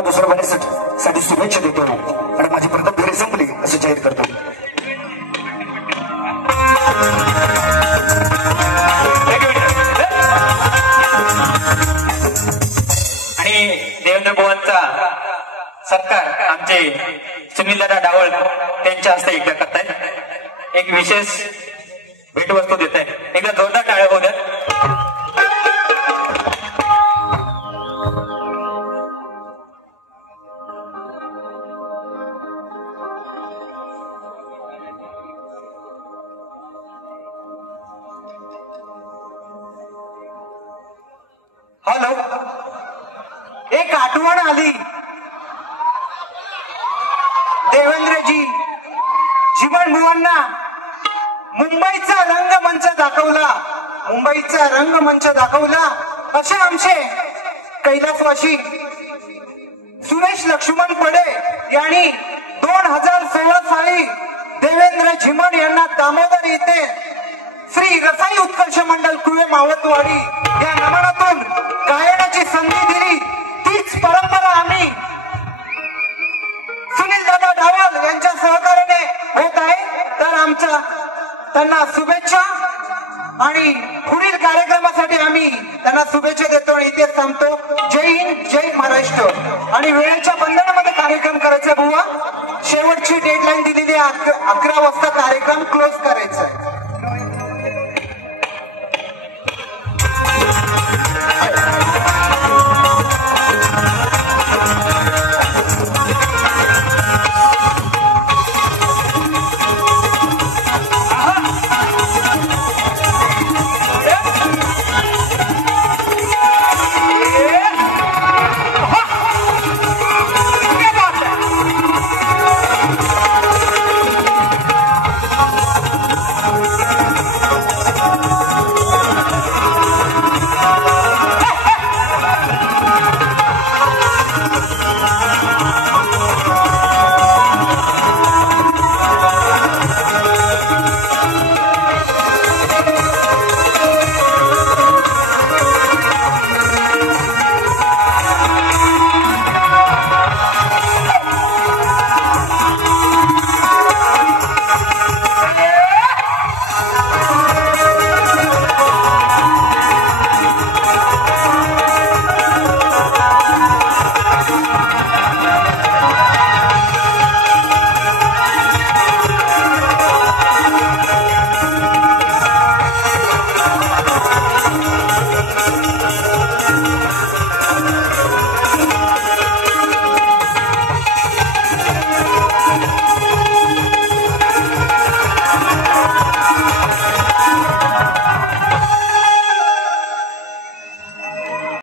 दुसऱ्या बऱ्यासाठी शुभेच्छा देतो आणि माझी प्रथम फेरी संपली असं जाहीर करतो. आणि देवेंद्र बुवांचा सत्कार आमचे सुनीलदादा डावळ त्यांच्या हस्ते एकदा करतायत. एक विशेष भेटवस्तू देत आहे. एकदा जोरदार टाळ्या होऊ द्या. हॅलो. एक आठवण आली. देवेंद्रजी चिमण बुवांना मुंबईचा रंगमंच दाखवला. मुंबईचा रंगमंच दाखवला असे आमचे कैलासवासी सुरेश लक्ष्मण पडे यांनी 2016 साली देवेंद्र चिमण यांना दामोदर येथे श्री रसाई उत्कर्ष मंडळ कुवे मावतवाडी या नमनातून गायनाची संधी दिली. तीच परंपरा आम्ही सुनील दादा डावल यांच्या सहकार्याने होत आहे. तर आमच्या त्यांना शुभेच्छा आणि पुढील कार्यक्रमासाठी आम्ही त्यांना शुभेच्छा देतो आणि इथे थांबतो. जय हिंद, जय महाराष्ट्र. आणि वेळेच्या बंधनामध्ये कार्यक्रम करायचा बुवा. शेवटची डेडलाईन दिलेली 11 वाजता कार्यक्रम क्लोज करायचा आहे.